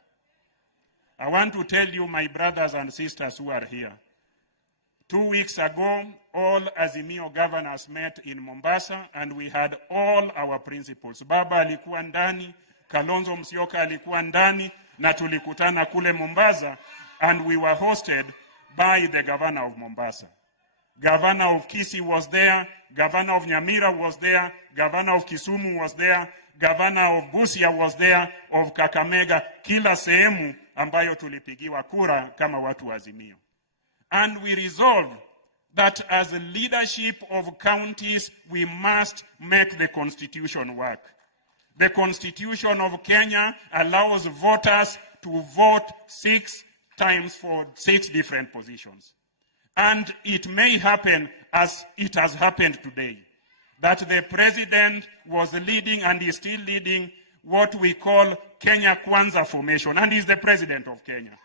I want to tell you, my brothers and sisters who are here, 2 weeks ago, all Azimio governors met in Mombasa, and we had all our principals. Baba alikuwa ndani, Kalonzo Musyoka alikuwa ndani, na tulikutana kule Mombasa, and we were hosted by the governor of Mombasa. Governor of Kisii was there, governor of Nyamira was there, governor of Kisumu was there, governor of Busia was there, of Kakamega, kila sehemu ambayo tulipigiwa kura kama watu wa Azimio. And we resolved that as a leadership of counties, we must make the constitution work. The constitution of Kenya allows voters to vote 6 times for 6 different positions. And it may happen, as it has happened today, that the president was leading and is still leading what we call Kenya Kwanza formation, and is the president of Kenya.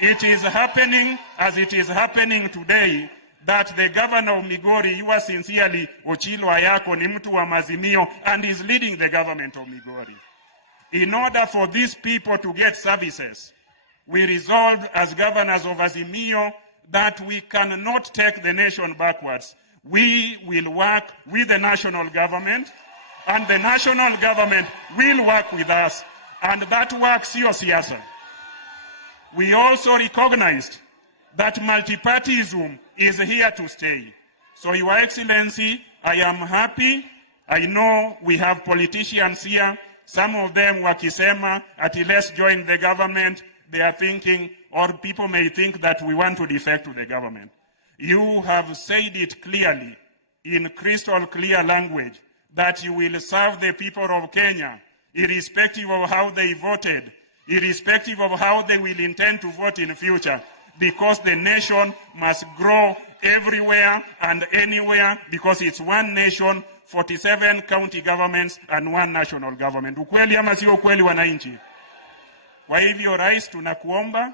It is happening, as it is happening today, that the governor of Migori, you are sincerely Ochilo Ayako ni mtu wa Azimio, and is leading the government of Migori. In order for these people to get services, we resolved as governors of Azimio that we cannot take the nation backwards. We will work with the national government, and the national government will work with us. And that work sio siasa. We also recognized that multipartyism is here to stay. So, Your Excellency, I am happy. I know we have politicians here. Some of them wakisema at let's join the government. They are thinking, or people may think that we want to defect to the government. You have said it clearly, in crystal clear language, that you will serve the people of Kenya. irrespective of how they voted, irrespective of how they will intend to vote in the future, because the nation must grow everywhere and anywhere, because it's one nation, 47 county governments and one national government. Ukweli ama sio ukweli, wananchi? Kwa hivyo rais, tunakuomba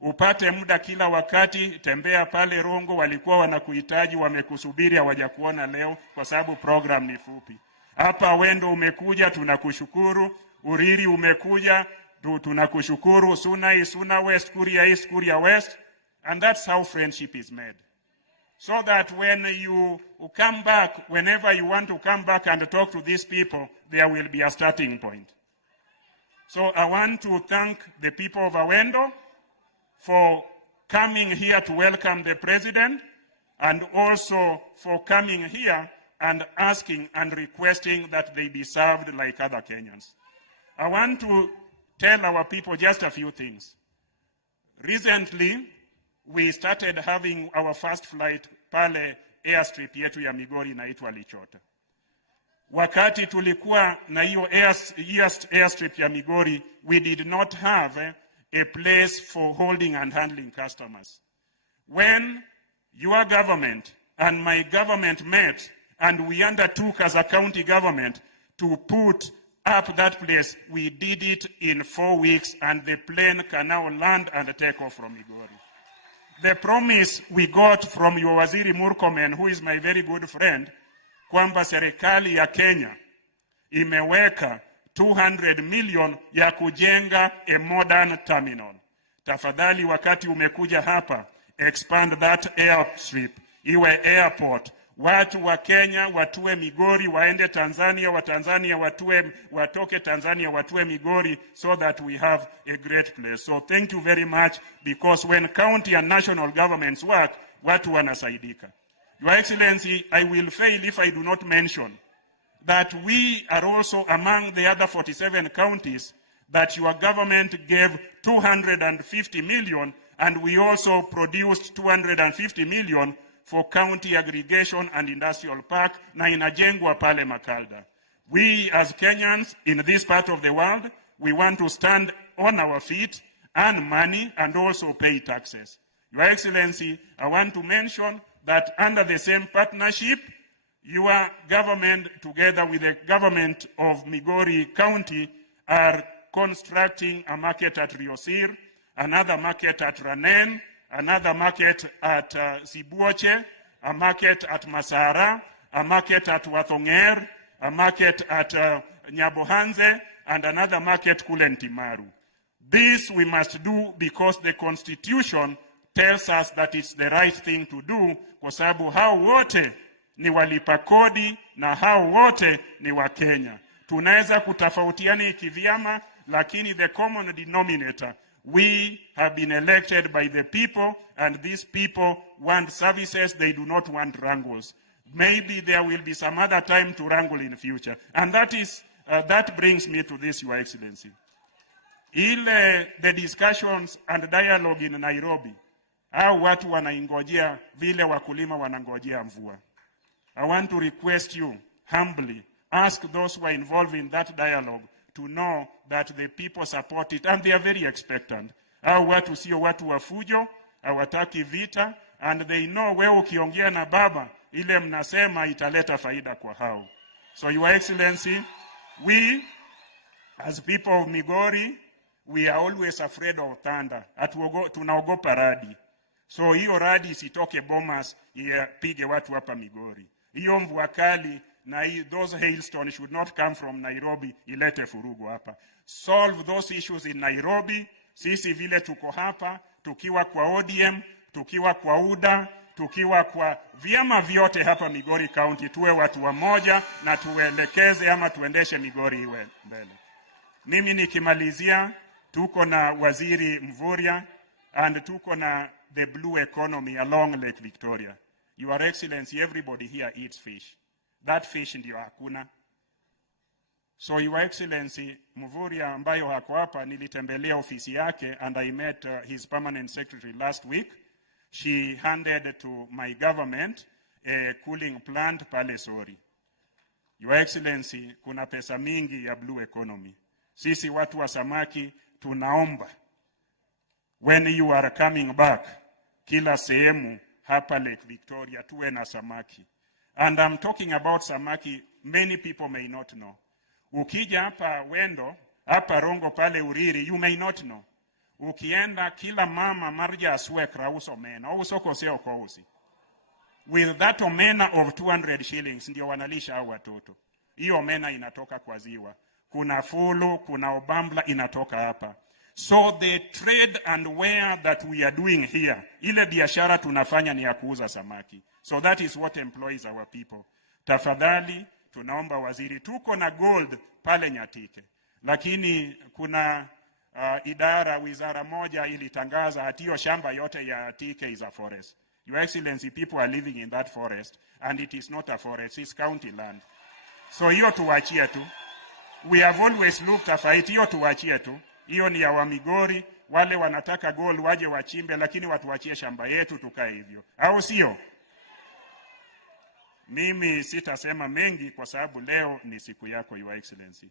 upate muda kila wakati, tembea pale Rongo, walikuwa wanakuhitaji, wamekusubiri, hawajakuona leo kwa sababu program ni fupi. Hapa Awendo umekuja, tunakushukuru. Uriri umekuja, tunakushukuru. Suna West, Kuria East, Kuria West. And that's how friendship is made. So that when you come back, whenever you want to come back and talk to these people, there will be a starting point. So I want to thank the people of Awendo for coming here to welcome the president, and also for coming here and asking and requesting that they be served like other Kenyans. I want to tell our people just a few things. Recently, we started having our first flight pale airstrip yetu ya Migori inaitwa Lichota. Wakati tulikuwa na hiyo airstrip ya Migori, we did not have a place for holding and handling customers. When your government and my government met, and we undertook as a county government to put up that place, we did it in 4 weeks, and the plane can now land and take off from Migori. The promise we got from your Waziri Murkomen, who is my very good friend, kwamba serikali ya Kenya imeweka 200 million ya kujenga a modern terminal. Tafadhali, wakati umekuja hapa, expand that airstrip, iwe airport. Watu wa Kenya watue Migori, waende Tanzania, wa Tanzania watoke Tanzania watue Migori, so that we have a great place. So thank you very much, because when county and national governments work, watu wanasaidika. Your Excellency, I will fail if I do not mention that we are also among the other 47 counties that your government gave 250 million, and we also produced 250 million for county aggregation and industrial park na inajengwa pale Makalda. We as Kenyans in this part of the world, we want to stand on our feet, earn money, and also pay taxes. Your Excellency, I want to mention that under the same partnership, your government, together with the government of Migori County, are constructing a market at Riosir, another market at Ranen, another market at Sibuoche, a market at Masara, a market at Wathonger, a market at Nyabohanze, and another market Kulentimaru. This we must do because the Constitution tells us that it's the right thing to do, kwa sababu hao wote ni walipa kodi na hao wote ni wa Kenya. Tunaweza kutafautiana kivyama, lakini the common denominator, we have been elected by the people, and these people want services, they do not want wrangles. Maybe there will be some other time to wrangle in the future. And that brings me to this, Your Excellency. The discussions and dialogue in Nairobi, au watu wanaingojea vile wakulima wanangojea mvua. I want to request you humbly, ask those who are involved in that dialogue to know that the people support it, and they are very expectant. Au watu sio watu wa fujo, hawataki vita, and they know wewe ukiongea na baba, ile mnasema italeta faida kwa hao. So Your Excellency, we as people of Migori, we are always afraid of thunder. Tunaogopa radi. So hiyo radi isitoke Bomas ipige watu hapa Migori. Hiyo mvua kali na those hailstones should not come from Nairobi ilete furugu hapa. Solve those issues in Nairobi. Sisi vile tuko hapa, tukiwa kwa ODM, tukiwa kwa UDA, tukiwa kwa vyama vyote hapa Migori County, tuwe watu wamoja na tuendekeze ama tuendeshe Migori iwe mbele. Mimi nikimalizia, tuko na Waziri Mvurya, and tuko na the blue economy along Lake Victoria. Your Excellency, everybody here eats fish. That fish ndio hakuna. So Your Excellency, Mvurya ambayo hako hapa, nilitembelea ofisi yake, and I met his permanent secretary last week. She handed to my government a cooling plant pale Sori. Your Excellency, kuna pesa mingi ya blue economy. Sisi watu wa samaki tunaomba, when you are coming back, kila sehemu hapa Lake Victoria tuwe na samaki. And I'm talking about samaki, many people may not know. Ukija hapa Awendo, hapa Rongo pale Uriri, you may not know. Ukienda kila mama marja aswekra uso omena, uso koseo kousi. With that omena of 200 shillings, ndio wanalisha hao watoto. Hiyo omena inatoka kwa ziwa. Kuna fulu, kuna obambla inatoka hapa. So the trade and wear that we are doing here, ile biashara tunafanya ni ya kuuza samaki. So that is what employs our people. Tafadhali, tunaomba waziri, tuko na gold pale Nyatike. Lakini kuna wizara moja ilitangaza hatiyo shamba yote ya Nyatike is a forest. Your Excellency, people are living in that forest, and it is not a forest, it's county land. So hiyo tuwachie tu. We have always looked at it, hiyo tuwachie tu. Hiyo ni ya wa Migori, wale wanataka gold waje wachimbe, lakini watu wachie shamba yetu tukae hivyo. Au sio? Mimi sitasema mengi kwa sababu leo ni siku yako, Your Excellency.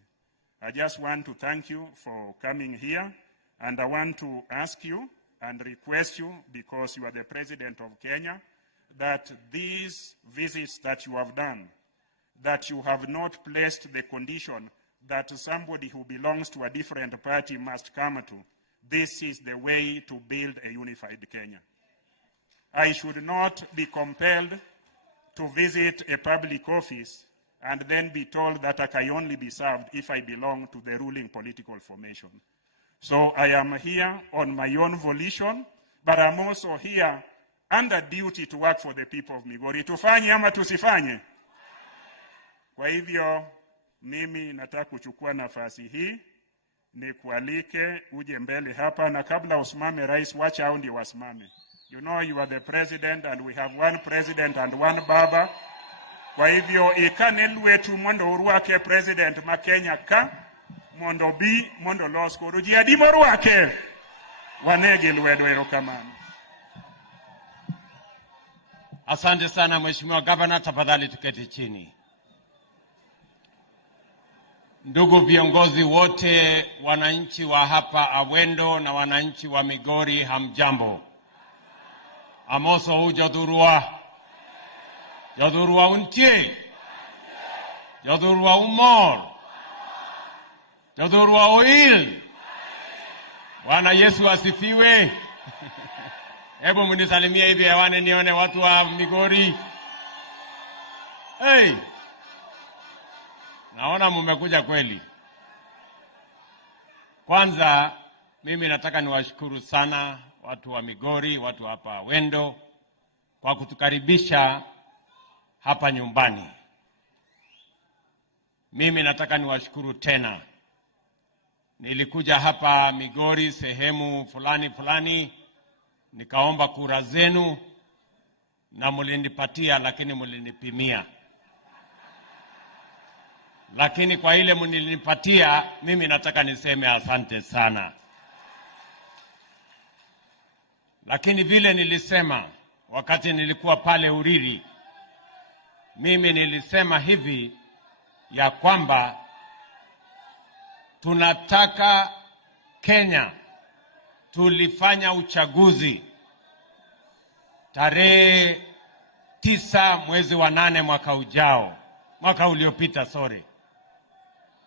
I just want to thank you for coming here, and I want to ask you and request you, because you are the President of Kenya, that these visits that you have done, that you have not placed the condition that somebody who belongs to a different party must come to. This is the way to build a unified Kenya. I should not be compelled to visit a public office and then be told that I can only be served if I belong to the ruling political formation. So I am here on my own volition, but I'm also here under duty to work for the people of Migori. Tufanye ama tusifanye? Kwa hivyo, mimi nataka kuchukua nafasi hii ni kualike uje mbele hapa, na kabla usimame rais, wacha hao ndio wasimame. You know you are the president and we have one president and one baba. Kwa hivyo ikanelwe tu mondo uruake president ma Kenya ka mondo bi mondo los koru ji adimo ruake wanege lwedwero kamano. Asante sana Mheshimiwa Governor, tafadhali tuketi chini. Ndugu viongozi wote, wananchi wa hapa Awendo na wananchi wa Migori, hamjambo. Amoso ujodurua. Jodurua untie. Jodurua umor. Jodurua oil. Bwana Yesu asifiwe. Hebu mnisalimie hivi hewani nione watu wa Migori. Hey! Naona mmekuja kweli. Kwanza mimi nataka niwashukuru sana watu wa Migori, watu hapa Awendo kwa kutukaribisha hapa nyumbani. Mimi nataka niwashukuru tena. Nilikuja hapa Migori sehemu fulani nikaomba kura zenu na mlinipatia, lakini mlinipimia. Lakini kwa ile mlinipatia, mimi nataka niseme asante sana. Lakini vile nilisema wakati nilikuwa pale Uriri, mimi nilisema hivi ya kwamba tunataka Kenya. Tulifanya uchaguzi tarehe 9 mwezi wa 8 mwaka uliopita, sorry.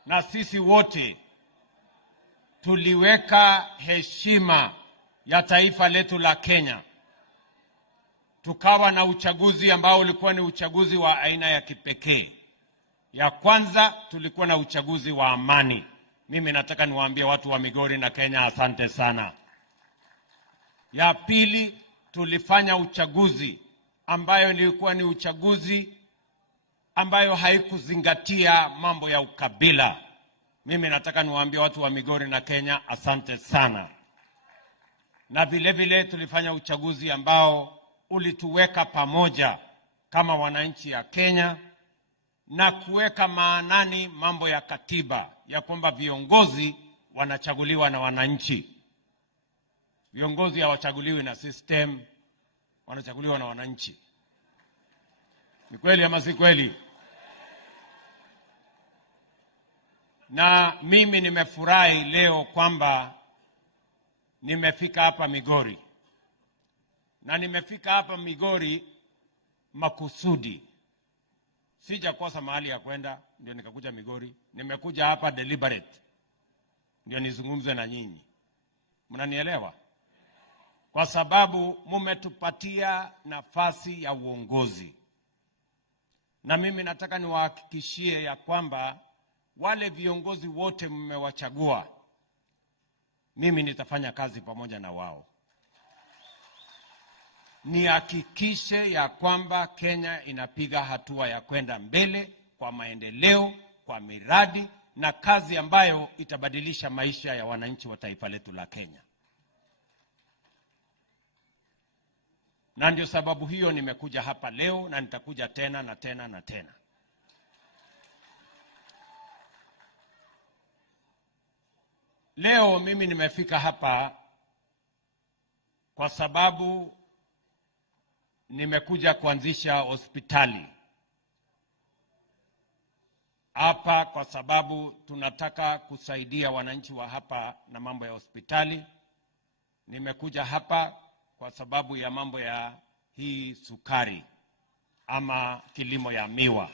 Na sisi wote tuliweka heshima ya taifa letu la Kenya. Tukawa na uchaguzi ambao ulikuwa ni uchaguzi wa aina ya kipekee. Ya kwanza, tulikuwa na uchaguzi wa amani. Mimi nataka niwaambie watu wa Migori na Kenya asante sana. Ya pili, tulifanya uchaguzi ambayo ilikuwa ni uchaguzi ambayo haikuzingatia mambo ya ukabila. Mimi nataka niwaambie watu wa Migori na Kenya asante sana. Na vile vile tulifanya uchaguzi ambao ulituweka pamoja kama wananchi ya Kenya na kuweka maanani mambo ya katiba ya kwamba viongozi wanachaguliwa na wananchi. Viongozi hawachaguliwi na system, wanachaguliwa na wananchi. Ni kweli ama si kweli? Na mimi nimefurahi leo kwamba nimefika hapa Migori. Na nimefika hapa Migori makusudi. Sijakosa mahali ya kwenda ndio nikakuja Migori. Nimekuja hapa deliberate ndio nizungumze na nyinyi. Mnanielewa? Kwa sababu mumetupatia nafasi ya uongozi. Na mimi nataka niwahakikishie ya kwamba wale viongozi wote mmewachagua, mimi nitafanya kazi pamoja na wao. Nihakikishe ya kwamba Kenya inapiga hatua ya kwenda mbele kwa maendeleo, kwa miradi na kazi ambayo itabadilisha maisha ya wananchi wa taifa letu la Kenya. Na ndio sababu hiyo nimekuja hapa leo na nitakuja tena na tena na tena. Leo mimi nimefika hapa kwa sababu nimekuja kuanzisha hospitali hapa, kwa sababu tunataka kusaidia wananchi wa hapa na mambo ya hospitali. Nimekuja hapa kwa sababu ya mambo ya hii sukari ama kilimo ya miwa.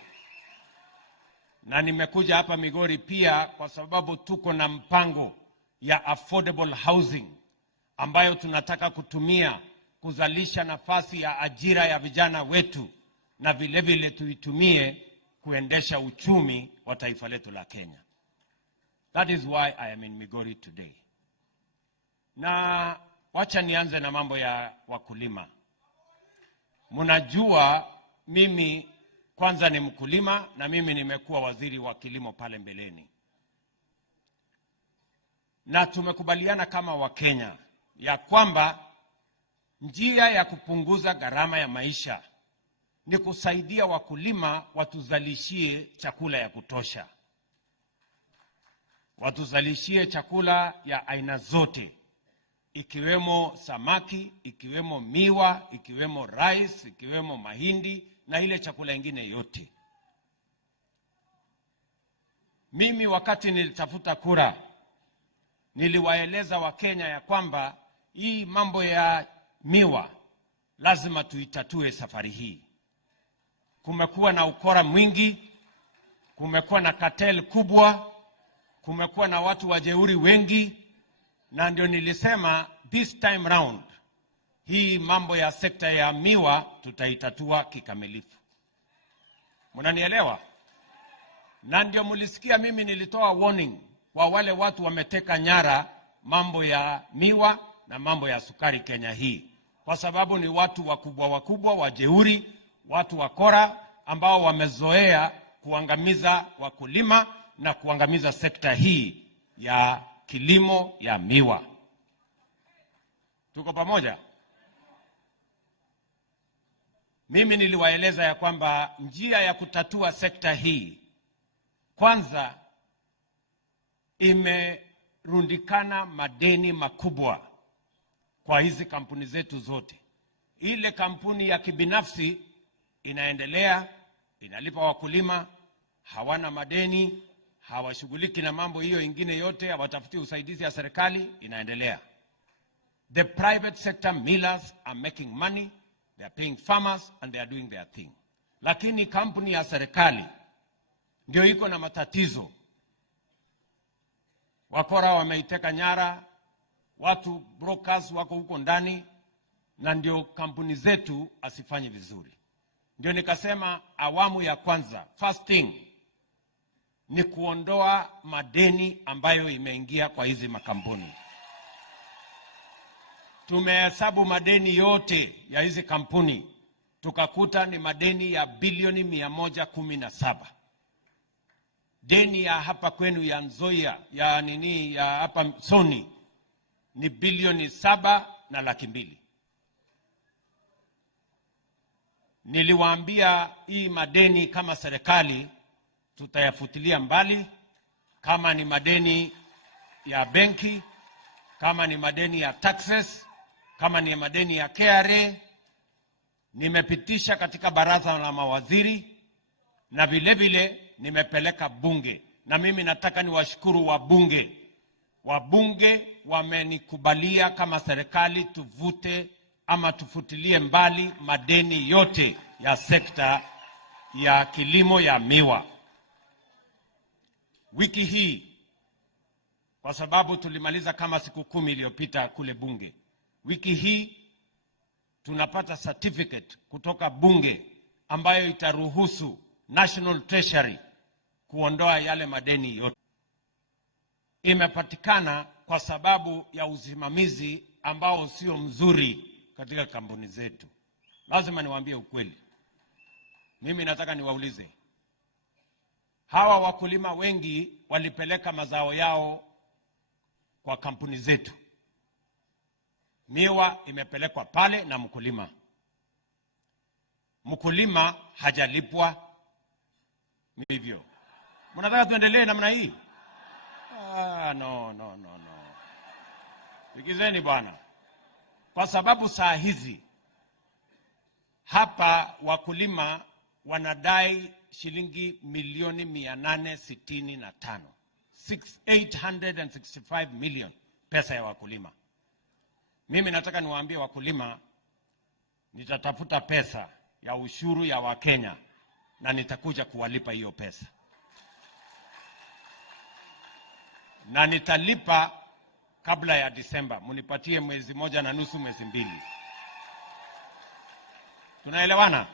Na nimekuja hapa Migori pia kwa sababu tuko na mpango ya affordable housing ambayo tunataka kutumia kuzalisha nafasi ya ajira ya vijana wetu na vile vile tuitumie kuendesha uchumi wa taifa letu la Kenya. That is why I am in Migori today. Na wacha nianze na mambo ya wakulima. Mnajua mimi kwanza ni mkulima na mimi nimekuwa waziri wa kilimo pale mbeleni. Na tumekubaliana kama Wakenya ya kwamba njia ya kupunguza gharama ya maisha ni kusaidia wakulima watuzalishie chakula ya kutosha. Watuzalishie chakula ya aina zote, ikiwemo samaki, ikiwemo miwa, ikiwemo rice, ikiwemo mahindi na ile chakula ingine yote. Mimi wakati nilitafuta kura, niliwaeleza Wakenya ya kwamba hii mambo ya miwa lazima tuitatue safari hii. Kumekuwa na ukora mwingi, kumekuwa na cartel kubwa, kumekuwa na watu wajeuri wengi, na ndio nilisema this time round hii mambo ya sekta ya miwa tutaitatua kikamilifu. Mnanielewa? Na ndio mlisikia mimi nilitoa warning kwa wale watu wameteka nyara mambo ya miwa na mambo ya sukari Kenya hii, kwa sababu ni watu wakubwa wajeuri, watu wakora ambao wamezoea kuangamiza wakulima na kuangamiza sekta hii ya kilimo ya miwa. Tuko pamoja? Mimi niliwaeleza ya kwamba njia ya kutatua sekta hii, kwanza imerundikana madeni makubwa kwa hizi kampuni zetu zote. Ile kampuni ya kibinafsi inaendelea, inalipa wakulima, hawana madeni, hawashughuliki na mambo hiyo ingine yote, hawatafuti usaidizi ya serikali, inaendelea. The private sector millers are making money, they are paying farmers and they are doing their thing. Lakini kampuni ya serikali ndio iko na matatizo. Wakora wameiteka nyara, watu brokers wako huko ndani, na ndio kampuni zetu asifanye vizuri. Ndio nikasema awamu ya kwanza, first thing, ni kuondoa madeni ambayo imeingia kwa hizi makampuni. Tumehesabu madeni yote ya hizi kampuni, tukakuta ni madeni ya bilioni 117. Deni ya hapa kwenu ya Nzoia, ya nini, ya hapa Soni, ni bilioni 7.2. Niliwaambia hii madeni kama serikali tutayafutilia mbali, kama ni madeni ya benki, kama ni madeni ya taxes, kama ni madeni ya KRA. Nimepitisha katika baraza la mawaziri na vile vile nimepeleka bunge Na mimi nataka niwashukuru wabunge. Wabunge wamenikubalia kama serikali tuvute ama tufutilie mbali madeni yote ya sekta ya kilimo ya miwa. Wiki hii, kwa sababu tulimaliza kama siku 10 iliyopita kule bunge, wiki hii tunapata certificate kutoka bunge ambayo itaruhusu National Treasury kuondoa yale madeni yote. Imepatikana kwa sababu ya usimamizi ambao sio mzuri katika kampuni zetu. Lazima niwaambie ukweli. Mimi nataka niwaulize, hawa wakulima wengi walipeleka mazao yao kwa kampuni zetu. Miwa imepelekwa pale na mkulima. Mkulima hajalipwa. Hivyo mnataka tuendelee namna hii? No. Sikizeni bwana. Kwa sababu saa hizi hapa wakulima wanadai shilingi milioni 865. 865 million pesa ya wakulima. Mimi nataka niwaambie wakulima, nitatafuta pesa ya ushuru ya Wakenya na nitakuja kuwalipa hiyo pesa. Na nitalipa kabla ya Disemba. Munipatie mwezi 1.5, mwezi 2. Tunaelewana?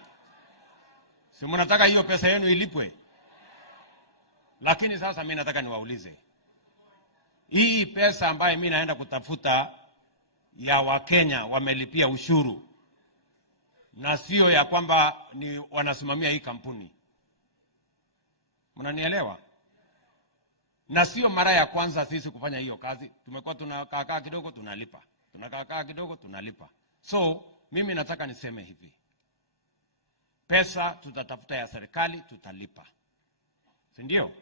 Si mnataka hiyo pesa yenu ilipwe? Lakini sasa mimi nataka niwaulize, hii pesa ambayo mimi naenda kutafuta ya Wakenya wamelipia ushuru, na sio ya kwamba ni wanasimamia hii kampuni. Mnanielewa? Na sio mara ya kwanza sisi kufanya hiyo kazi. Tumekuwa tunakaa kidogo tunalipa. Tunakaa kidogo tunalipa. So, mimi nataka niseme hivi. Pesa tutatafuta ya serikali, tutalipa. Si ndio?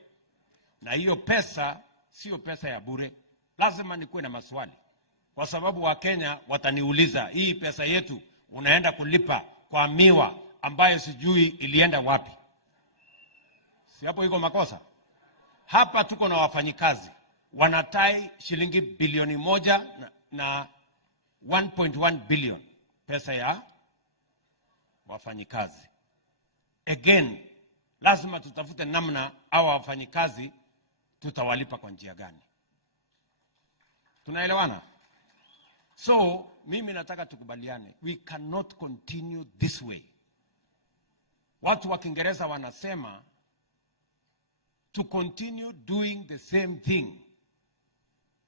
Na hiyo pesa sio pesa ya bure. Lazima nikuwe na maswali. Kwa sababu Wakenya wataniuliza, hii pesa yetu unaenda kulipa kwa miwa ambayo sijui ilienda wapi. Si hapo iko makosa? Hapa tuko na wafanyikazi wanatai shilingi bilioni 1 na 1.1 billion pesa ya wafanyikazi. Again, lazima tutafute namna hawa wafanyikazi tutawalipa kwa njia gani. Tunaelewana? So, mimi nataka tukubaliane. We cannot continue this way. Watu wa Kiingereza wanasema to continue doing the same thing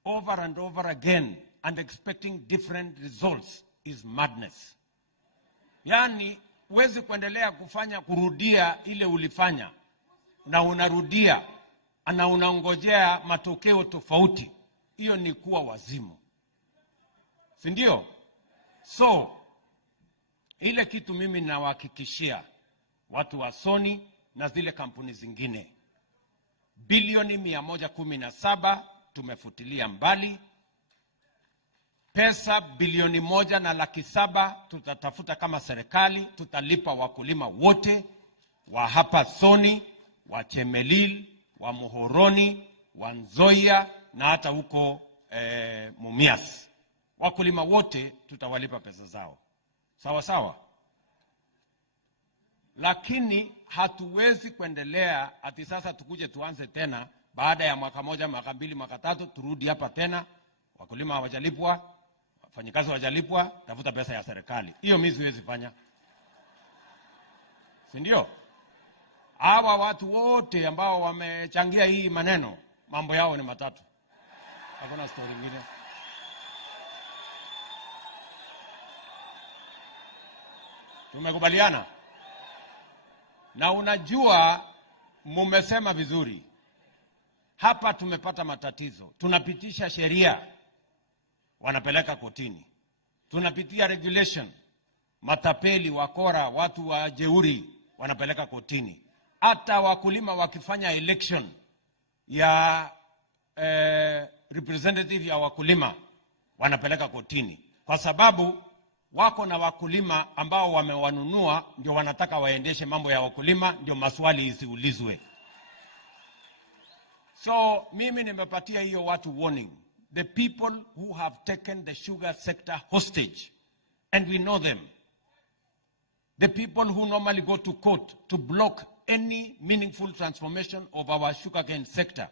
over and over again and expecting different results is madness. Yani, huwezi kuendelea kurudia ile ulifanya na unarudia na unaongojea matokeo tofauti. Hiyo ni kuwa wazimu. Si ndio? So, ile kitu mimi nawahakikishia watu wa Sony na zile kampuni zingine, bilioni 117 tumefutilia mbali. Pesa bilioni 1.7 tutatafuta kama serikali, tutalipa wakulima wote wa hapa Sony, wa Chemelil, wa Muhoroni, wa Nzoia na hata huko Mumias. Wakulima wote tutawalipa pesa zao. Sawa sawa? Lakini hatuwezi kuendelea ati sasa tukuje tuanze tena baada ya mwaka 1, mwaka 2, mwaka 3 turudi hapa tena. Wakulima hawajalipwa, wafanyikazi hawajalipwa, tafuta pesa ya serikali. Hiyo mimi siwezi fanya. Si ndio? Hawa watu wote ambao wamechangia hii maneno, mambo yao ni matatu. Hakuna story nyingine. Tumekubaliana? Na unajua mumesema vizuri. Hapa tumepata matatizo. Tunapitisha sheria, wanapeleka kotini. Tunapitia regulation, matapeli, wakora, watu wa jeuri, wanapeleka kotini. Hata wakulima wakifanya election ya representative ya wakulima, wanapeleka kotini. Kwa sababu wako na wakulima ambao wamewanunua, ndio wanataka waendeshe mambo ya wakulima, ndio maswali isiulizwe. So mimi nimepatia hiyo watu warning. The people who have taken the sugar sector hostage, and we know them. The people who normally go to court to block any meaningful transformation of our sugarcane sector.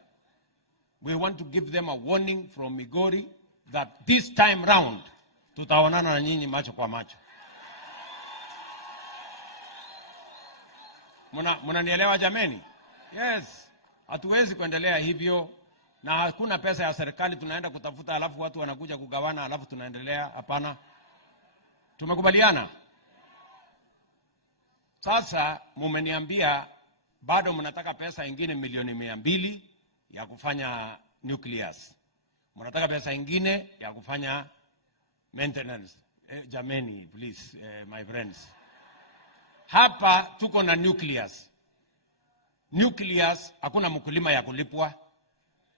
We want to give them a warning from Migori that this time round, tutaonana na nyinyi macho kwa macho. Mnanielewa jameni? Yes. Hatuwezi kuendelea hivyo, na hakuna pesa ya serikali tunaenda kutafuta alafu watu wanakuja kugawana alafu tunaendelea. Hapana. Tumekubaliana? Sasa mumeniambia bado mnataka pesa ingine milioni 200 ya kufanya nucleus. Mnataka pesa ingine ya kufanya maintenance. Jameni, please, my friends. Hapa tuko na nucleus. Nucleus hakuna mkulima ya kulipwa.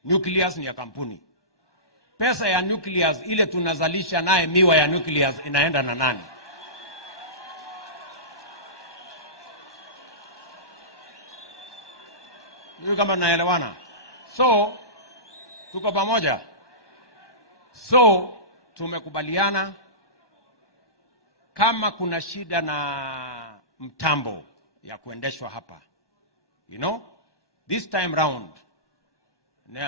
Nucleus ni ya kampuni. Pesa ya nucleus ile tunazalisha naye miwa ya nucleus inaenda na nani? Ndio kama naelewana. So tuko pamoja. So tumekubaliana kama kuna shida na mtambo ya kuendeshwa hapa. You know, this time round,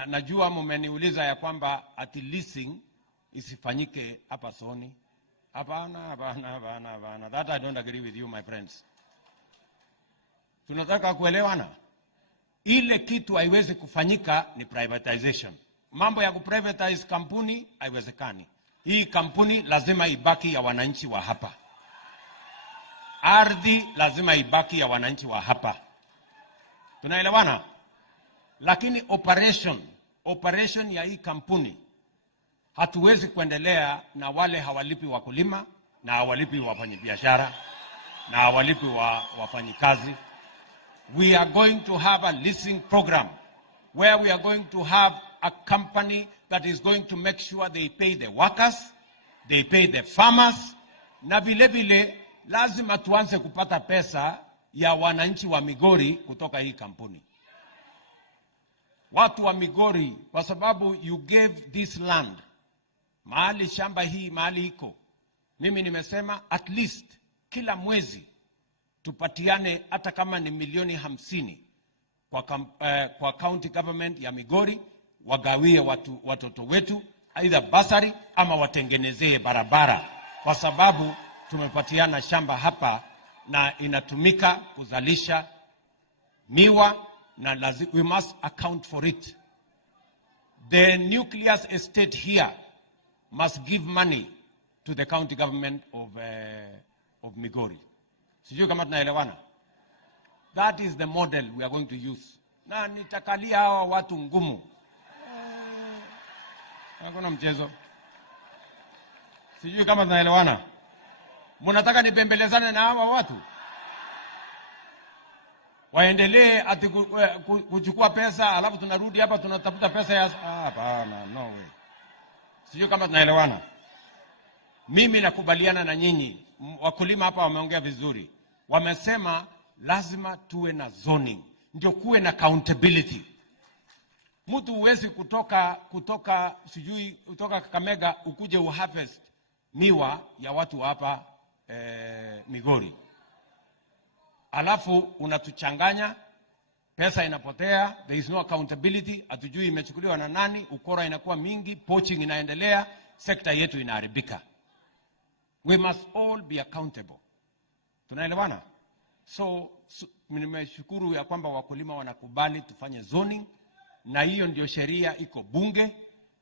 najua mmeniuliza ya kwamba ati leasing isifanyike hapa Soni. Hapana. That I don't agree with you, my friends. Tunataka kuelewana. Ile kitu haiwezi kufanyika ni privatization. Mambo ya kuprivatize kampuni haiwezekani. Hii kampuni lazima ibaki ya wananchi wa hapa. Ardhi lazima ibaki ya wananchi wa hapa. Tunaelewana? Lakini operation ya hii kampuni hatuwezi kuendelea na wale hawalipi wakulima na hawalipi wafanyabiashara na hawalipi wafanyikazi. We are going to have a leasing program where we are going to have a company that is going to make sure they pay the workers, they pay the farmers, na vile vile lazima tuanze kupata pesa ya wananchi wa Migori kutoka hii kampuni. Watu wa Migori, kwa sababu you gave this land, mahali shamba hii mahali iko, mimi nimesema at least kila mwezi tupatiane hata kama ni milioni 50 kwa county government ya Migori, wagawie watoto wetu either basari ama watengenezee barabara, kwa sababu tumepatiana shamba hapa na inatumika kuzalisha miwa na we must account for it. The nucleus estate here must give money to the county government of Migori. Sijui kama tunaelewana. That is the model we are going to use. Na nitakalia hawa watu ngumu. Hakuna mchezo. Sijui kama tunaelewana. Mnataka nipembelezane na hawa watu? Waendelee ati kuchukua pesa alafu tunarudi hapa tunatafuta pesa ya hapana, no way. Sijui kama tunaelewana. Mimi nakubaliana na nyinyi. Wakulima hapa wameongea vizuri. Wamesema lazima tuwe na zoning, ndio kuwe na accountability. Mtu huwezi kutoka Kakamega ukuje uharvest miwa ya watu hapa Migori. Alafu unatuchanganya, pesa inapotea, there is no accountability, hatujui imechukuliwa na nani, ukora inakuwa mingi, poaching inaendelea, sekta yetu inaharibika. We must all be accountable. Tunaelewana? So nimeshukuru ya kwamba wakulima wanakubali tufanye zoning, na hiyo ndio sheria iko bunge,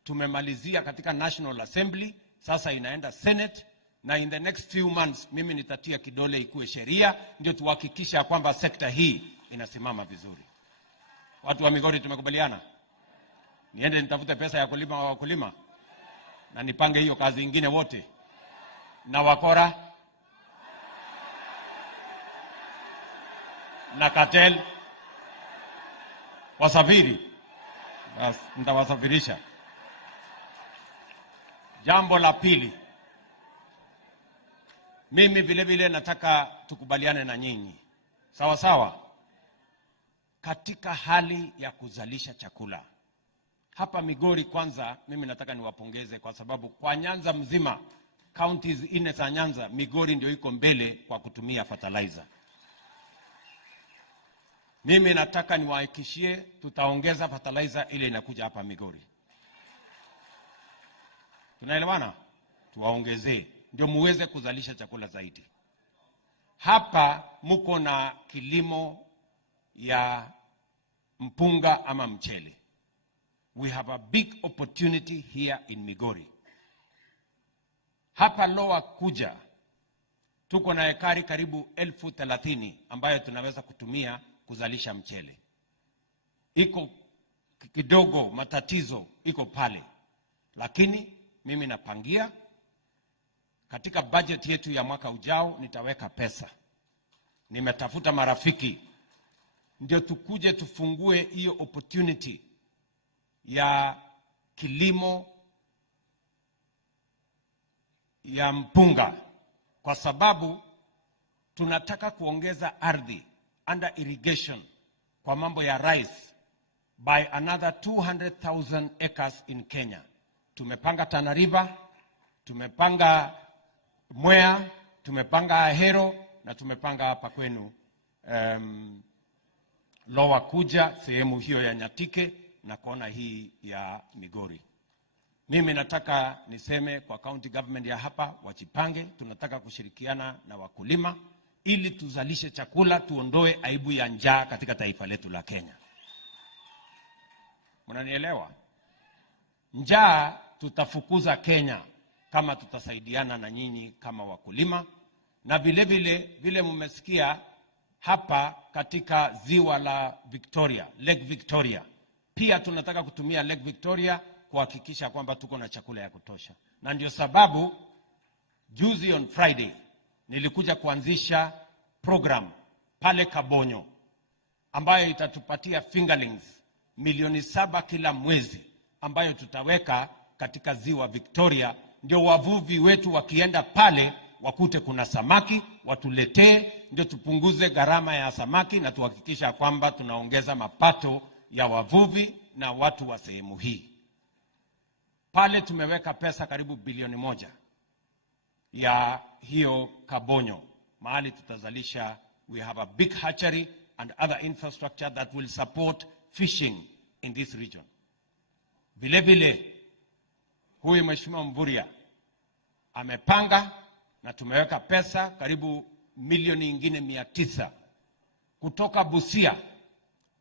tumemalizia katika National Assembly, sasa inaenda Senate, na in the next few months mimi nitatia kidole ikuwe sheria, ndio tuhakikisha kwamba sekta hii inasimama vizuri. Watu wa Migori tumekubaliana? Niende nitafute pesa ya kulima wa wakulima na nipange hiyo kazi nyingine wote. Na wakora na cartel wasafiri, basi nitawasafirisha. Jambo la pili, mimi vile vile nataka tukubaliane na nyinyi. Sawa sawa? Katika hali ya kuzalisha chakula, Hapa Migori kwanza mimi nataka niwapongeze kwa sababu kwa Nyanza mzima, counties 4 za Nyanza, Migori ndio iko mbele kwa kutumia fertilizer. Mimi nataka niwahakikishie tutaongeza fertilizer ile inakuja hapa Migori. Tunaelewana? Tuwaongezee ndio muweze kuzalisha chakula zaidi. Hapa muko na kilimo ya mpunga ama mchele. We have a big opportunity here in Migori. Hapa Lower Kuja tuko na ekari karibu 30,000 ambayo tunaweza kutumia kuzalisha mchele. Iko kidogo matatizo iko pale. Lakini mimi napangia katika budget yetu ya mwaka ujao nitaweka pesa. Nimetafuta marafiki ndio tukuje tufungue hiyo opportunity ya kilimo ya mpunga, kwa sababu tunataka kuongeza ardhi under irrigation kwa mambo ya rice by another 200,000 acres in Kenya. Tumepanga Tana River, tumepanga Mwea, tumepanga Ahero na tumepanga hapa kwenu Lower Kuja, sehemu hiyo ya Nyatike na kona hii ya Migori. Mimi nataka niseme kwa county government ya hapa wajipange, tunataka kushirikiana na wakulima ili tuzalishe chakula, tuondoe aibu ya njaa katika taifa letu la Kenya. Mnanielewa? Njaa tutafukuza Kenya kama tutasaidiana na nyinyi kama wakulima. Na vile mmesikia hapa katika ziwa la Victoria, Lake Victoria, pia tunataka kutumia Lake Victoria kuhakikisha kwamba tuko na chakula ya kutosha. Na ndio sababu juzi on Friday nilikuja kuanzisha program pale Kabonyo ambayo itatupatia fingerlings milioni 7 kila mwezi ambayo tutaweka katika ziwa Victoria, ndio wavuvi wetu wakienda pale wakute kuna samaki watuletee, ndio tupunguze gharama ya samaki na tuhakikisha kwamba tunaongeza mapato ya wavuvi na watu wa sehemu hii. Pale tumeweka pesa karibu bilioni 1 ya hiyo Kabonyo, mahali tutazalisha. We have a big hatchery and other infrastructure that will support fishing in this region. Vile huyu Mheshimiwa Mvurya amepanga na tumeweka pesa karibu milioni ingine 900 kutoka Busia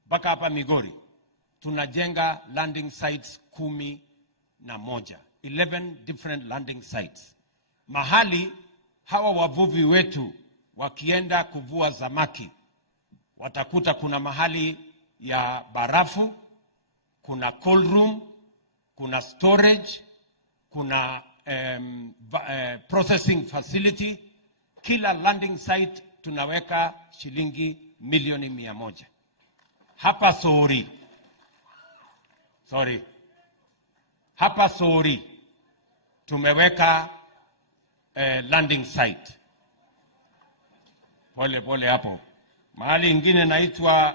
mpaka hapa Migori. Tunajenga landing sites 11 different landing sites. Mahali hawa wavuvi wetu wakienda kuvua samaki watakuta kuna mahali ya barafu, kuna cold room, kuna storage, kuna processing facility. Kila landing site tunaweka shilingi milioni 100. Hapa Sori tumeweka landing site. Pole hapo. Mahali ingine naitwa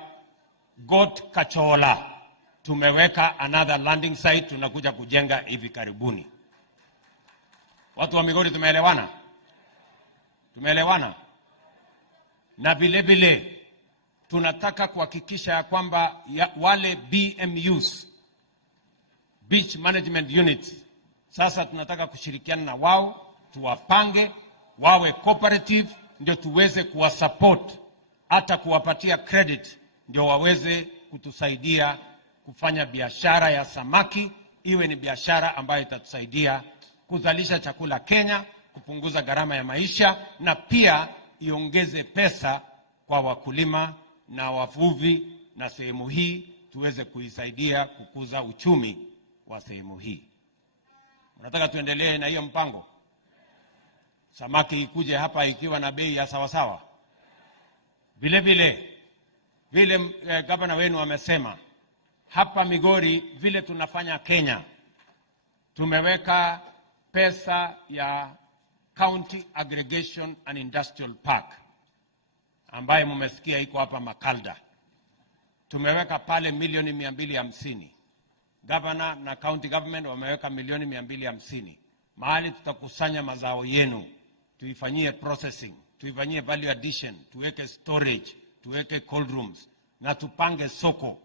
Got Kachola tumeweka another landing site, tunakuja kujenga hivi karibuni. Watu wa Migori tumeelewana? Na vile tunataka kuhakikisha kwamba wale BMUs, Beach Management Units, sasa tunataka kushirikiana na wao, tuwapange wawe cooperative, ndio tuweze kuwasupport, hata kuwapatia credit, ndio waweze kutusaidia kufanya biashara ya samaki, iwe ni biashara ambayo itatusaidia kuzalisha chakula Kenya, kupunguza gharama ya maisha, na pia iongeze pesa kwa wakulima na wavuvi, na sehemu hii tuweze kuisaidia kukuza uchumi wa sehemu hii. Nataka tuendelee na hiyo mpango. Samaki ikuje hapa ikiwa na bei ya sawasawa. Vile gavana wenu amesema, hapa Migori vile tunafanya Kenya, tumeweka pesa ya County Aggregation and Industrial Park ambaye mmesikia iko hapa Makalda. Tumeweka pale milioni 250. Governor na county government wameweka milioni 250. Mahali tutakusanya mazao yenu, tuifanyie processing, tuifanyie value addition, tuweke storage, tuweke cold rooms na tupange soko.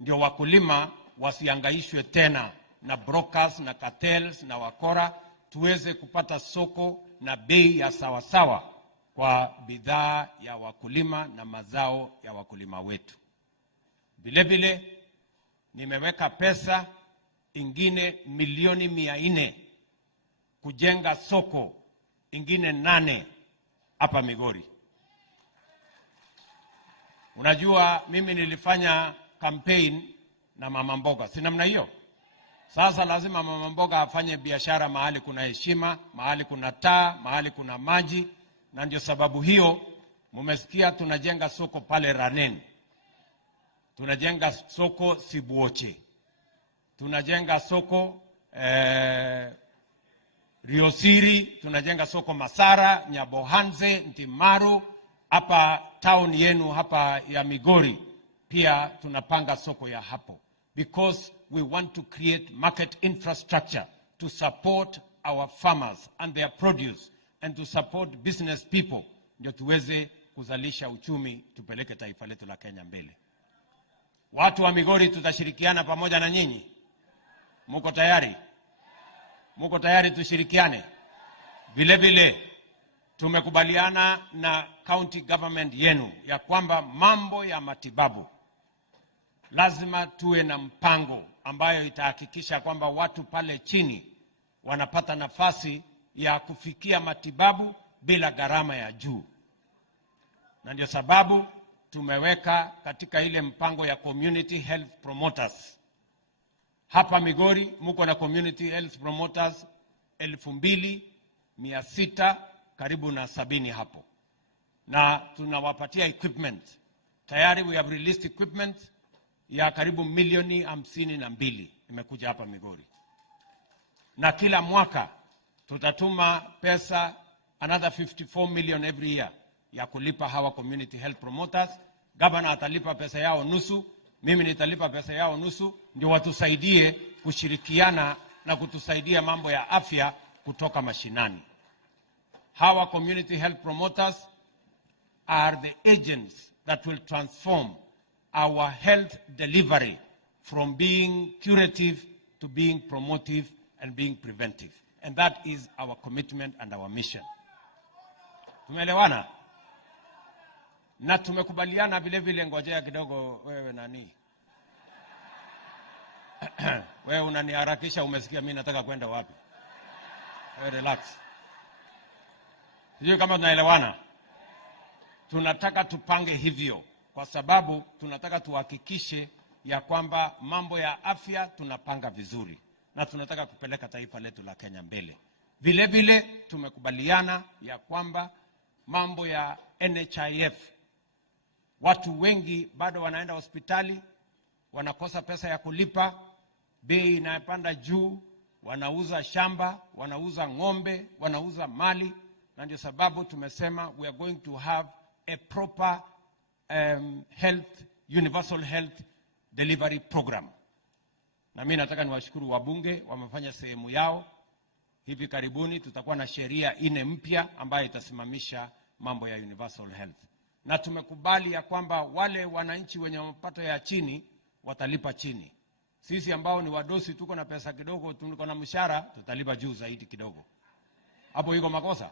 Ndio wakulima wasiangaishwe tena na brokers na cartels na wakora, tuweze kupata soko na bei ya sawasawa kwa bidhaa ya wakulima na mazao ya wakulima wetu. Vile vile nimeweka pesa ingine milioni 400 kujenga soko ingine 8 hapa Migori. Unajua mimi nilifanya campaign na mama mboga, si namna hiyo? Sasa lazima mama mboga afanye biashara mahali kuna heshima, mahali kuna taa, mahali kuna maji, na ndio sababu hiyo mumesikia tunajenga soko pale Ranen. Tunajenga soko Sibuoche. Tunajenga soko Riosiri, tunajenga soko Masara, Nyabohanze, Ntimaru, hapa town yenu hapa ya Migori. Pia tunapanga soko ya hapo. Because we want to create market infrastructure to support our farmers and their produce and to support business people. Ndio tuweze kuzalisha uchumi, tupeleke taifa letu la Kenya mbele. Watu wa Migori tutashirikiana pamoja na nyinyi. Muko tayari? Muko tayari tushirikiane? Vile vile tumekubaliana na county government yenu ya kwamba mambo ya matibabu lazima tuwe na mpango ambayo itahakikisha kwamba watu pale chini wanapata nafasi ya kufikia matibabu bila gharama ya juu. Na ndio sababu tumeweka katika ile mpango ya community health promoters. Hapa Migori muko na community health promoters 2600 karibu na 70 hapo. Na tunawapatia equipment. Tayari we have released equipment ya karibu milioni 52 imekuja hapa Migori. Na kila mwaka tutatuma pesa another 54 million every year ya kulipa hawa community health promoters. Governor atalipa pesa yao nusu, mimi nitalipa pesa yao nusu, ndio watusaidie kushirikiana na kutusaidia mambo ya afya kutoka mashinani. Hawa community health promoters are the agents that will transform our health delivery from being curative to being promotive and being preventive. And that is our commitment and our mission. Tumeelewana? Na tumekubaliana vile vile, ngojea kidogo wewe nani? Wewe unaniharakisha, umesikia mimi nataka kwenda wapi? Wewe relax. Sijui kama tunaelewana. Tunataka tupange hivyo kwa sababu tunataka tuhakikishe ya kwamba mambo ya afya tunapanga vizuri na tunataka kupeleka taifa letu la Kenya mbele. Vile vile tumekubaliana ya kwamba mambo ya NHIF, watu wengi bado wanaenda hospitali, wanakosa pesa ya kulipa, bei inapanda juu, wanauza shamba, wanauza ng'ombe, wanauza mali, na ndio sababu tumesema we are going to have a proper universal health delivery program. Na mimi nataka niwashukuru wabunge, wamefanya sehemu yao. Hivi karibuni tutakuwa na sheria 4 mpya ambayo itasimamisha mambo ya universal health. Na tumekubali ya kwamba wale wananchi wenye mapato ya chini watalipa chini. Sisi ambao ni wadosi tuko na pesa kidogo, tuko na mshahara, tutalipa juu zaidi kidogo. Hapo iko makosa?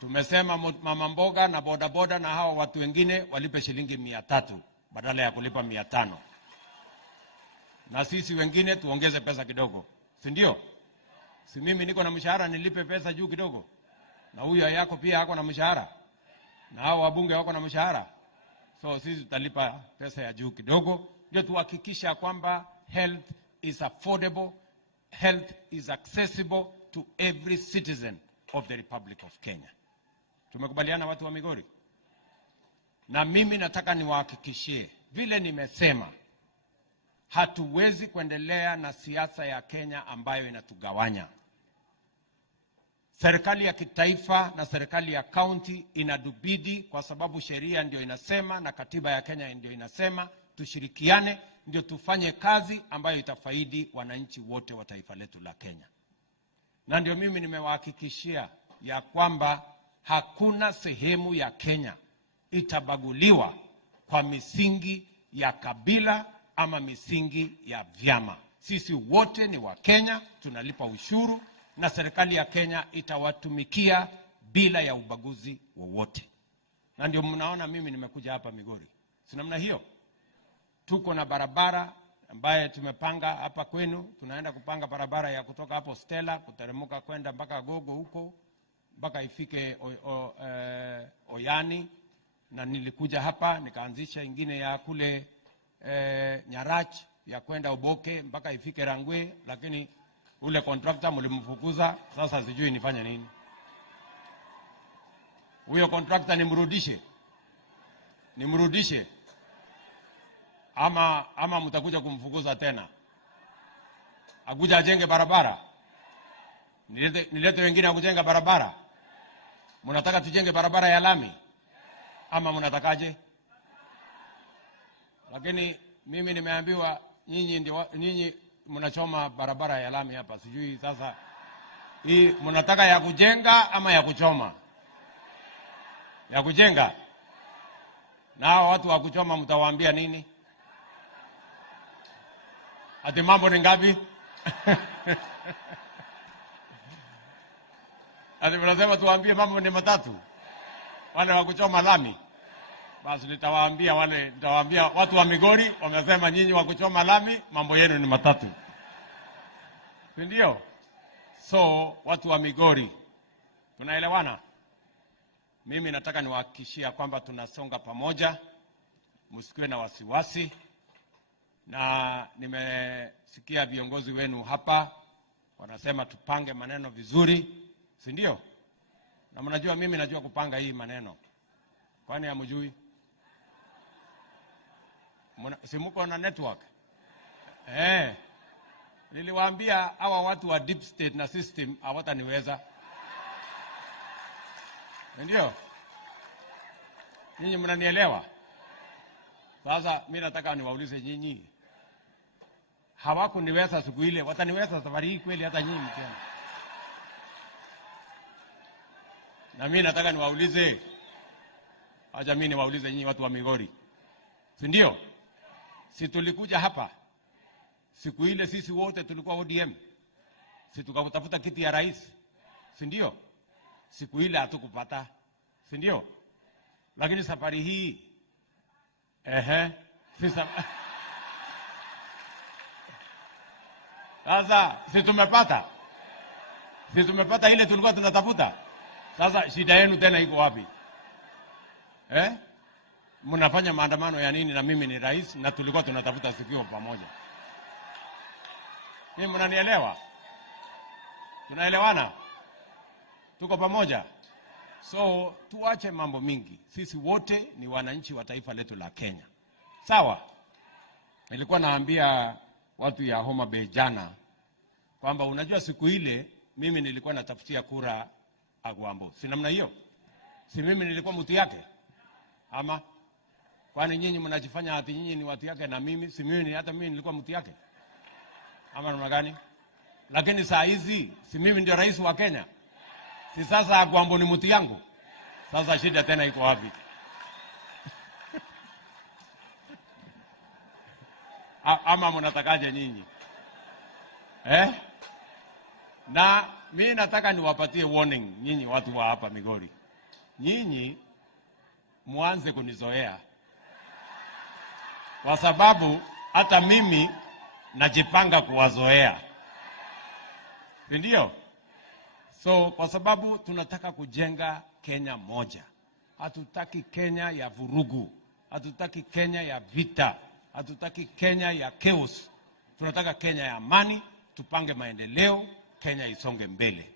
Tumesema mama mboga na bodaboda na hawa watu wengine walipe shilingi 300 badala ya kulipa 500. Na sisi wengine tuongeze pesa kidogo. Si ndio? Si mimi niko na mshahara nilipe pesa juu kidogo? Na huyu yako pia hako na mshahara? Na hao wabunge wako na mshahara? So sisi tutalipa pesa ya juu kidogo, ndio tuhakikisha kwamba health is affordable, health is accessible to every citizen of the Republic of Kenya. Tumekubaliana watu wa Migori? Na mimi nataka niwahakikishie, vile nimesema, hatuwezi kuendelea na siasa ya Kenya ambayo inatugawanya. Serikali ya kitaifa na serikali ya county inadubidi, kwa sababu sheria ndio inasema na katiba ya Kenya ndio inasema tushirikiane ndio tufanye kazi ambayo itafaidi wananchi wote wa taifa letu la Kenya. Na ndio mimi nimewahakikishia ya kwamba hakuna sehemu ya Kenya itabaguliwa kwa misingi ya kabila ama misingi ya vyama. Sisi wote ni wa Kenya, tunalipa ushuru na serikali ya Kenya itawatumikia bila ya ubaguzi wowote. Na ndio mnaona mimi nimekuja hapa Migori. Si namna hiyo? Tuko na barabara ambaye tumepanga hapa kwenu, tunaenda kupanga barabara ya kutoka hapo Stella kuteremuka kwenda mpaka Gogo huko mpaka ifike Oyani, na nilikuja hapa nikaanzisha ingine ya kule Nyarach ya kwenda Oboke mpaka ifike Rangwe, lakini ule contractor mlimfukuza. Sasa sijui nifanye nini. Huyo contractor nimrudishe ama mtakuja kumfukuza tena? Akuja ajenge barabara, nilete wengine akujenga barabara? Mnataka tujenge barabara ya lami ama mnatakaje? Lakini mimi nimeambiwa nyinyi mnachoma barabara ya lami hapa. Sijui sasa hii mnataka ya kujenga ama ya kuchoma? Ya kujenga. Na hao watu wa kuchoma mtawaambia nini? Ati mambo ni ngapi? Ati mnasema tuwaambie mambo ni matatu? Wale wa kuchoma lami. Basi nitawaambia watu wa Migori wamesema nyinyi wa kuchoma lami mambo yenu ni matatu. Ndio? So watu wa Migori tunaelewana? Mimi nataka niwahakikishia kwamba tunasonga pamoja, msikiwe na wasiwasi. Na nimesikia viongozi wenu hapa wanasema tupange maneno vizuri, si ndio? Na mnajua mimi najua kupanga hii maneno. Kwani hamjui? Si mko na network? Niliwaambia hawa watu wa deep state na system hawataniweza. Ndio? Nyinyi mnanielewa? Sasa mimi nataka niwaulize nyinyi. Hawakuniweza siku ile, wataniweza safari hii kweli hata nyinyi tena? Na mimi nataka niwaulize, acha mimi niwaulize nyinyi watu wa Migori. Si ndio? Si tulikuja hapa siku ile sisi wote tulikuwa ODM. Si tukatafuta kiti ya rais. Si ndio? Siku ile hatukupata. Si ndio? Lakini safari hii sasa si tumepata? Si tumepata ile tulikuwa tunatafuta? Sasa shida yenu tena iko wapi? Mnafanya maandamano ya nini na mimi ni rais na tulikuwa tunatafuta sikio pamoja? Mimi mnanielewa? Tunaelewana? Tuko pamoja? So tuache mambo mingi. Sisi wote ni wananchi wa taifa letu la Kenya. Sawa? Nilikuwa naambia watu ya Homa Bay jana kwamba unajua siku ile mimi nilikuwa natafutia kura Agwambo. Si namna hiyo? Si mimi nilikuwa mtu yake? Ama kwani nyinyi mnajifanya ati nyinyi ni watu yake na mimi si mimi hata mimi nilikuwa mtu yake? Ama namna gani? Lakini saa hizi si mimi ndio rais wa Kenya? Si sasa Agwambo ni mtu yangu? Sasa shida tena iko wapi? Ama mnatakaje nyinyi? Na mimi nataka niwapatie warning nyinyi watu wa hapa Migori. Nyinyi muanze kunizoea. Kwa sababu hata mimi najipanga kuwazoea. Ndio? So kwa sababu tunataka kujenga Kenya moja. Hatutaki Kenya ya vurugu. Hatutaki Kenya ya vita. Hatutaki Kenya ya chaos. Tunataka Kenya ya amani, tupange maendeleo, Kenya isonge mbele.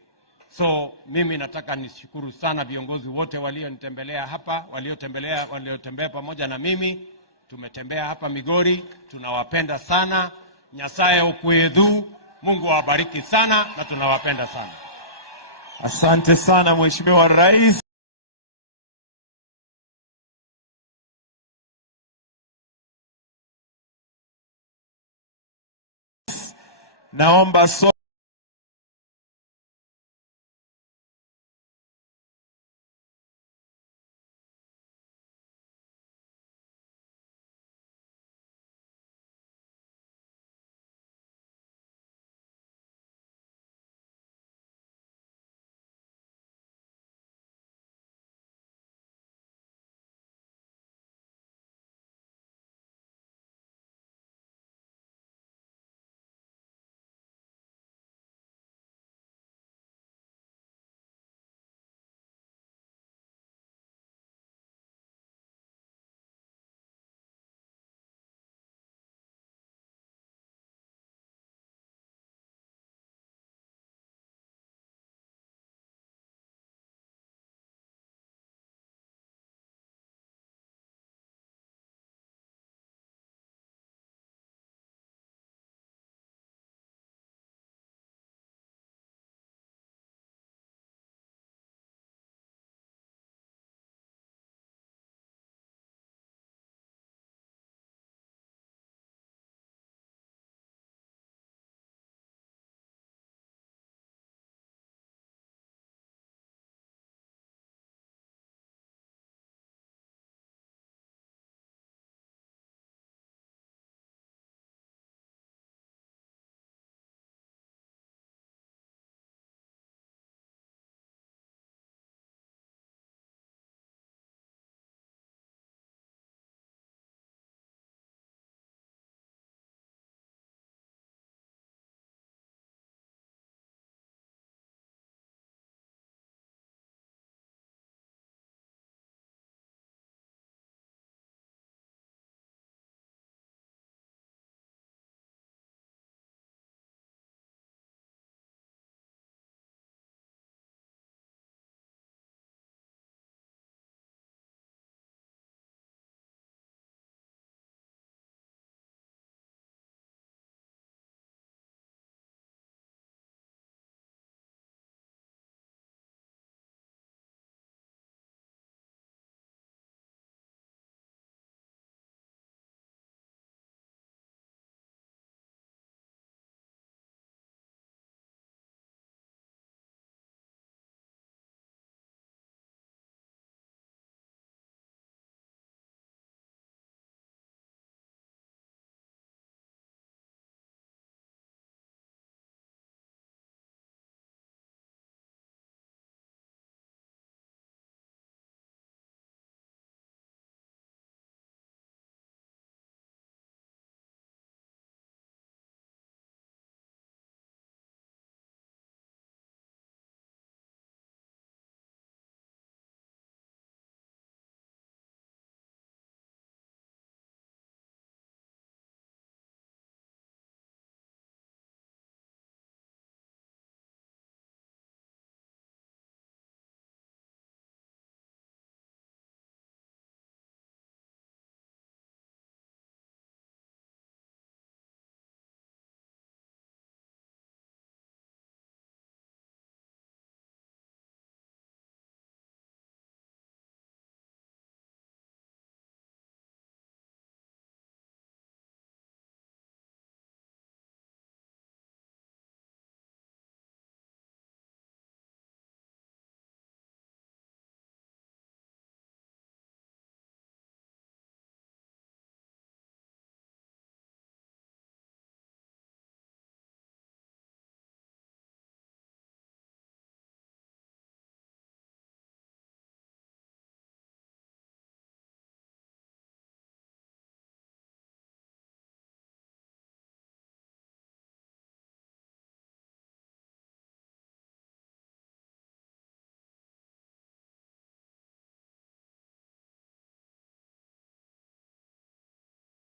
So mimi nataka nishukuru sana viongozi wote walionitembelea hapa, waliotembea pamoja na mimi. Tumetembea hapa Migori, tunawapenda sana. Nyasaye ukuyedhu, Mungu awabariki sana na tunawapenda sana. Asante sana Mheshimiwa Rais. Naomba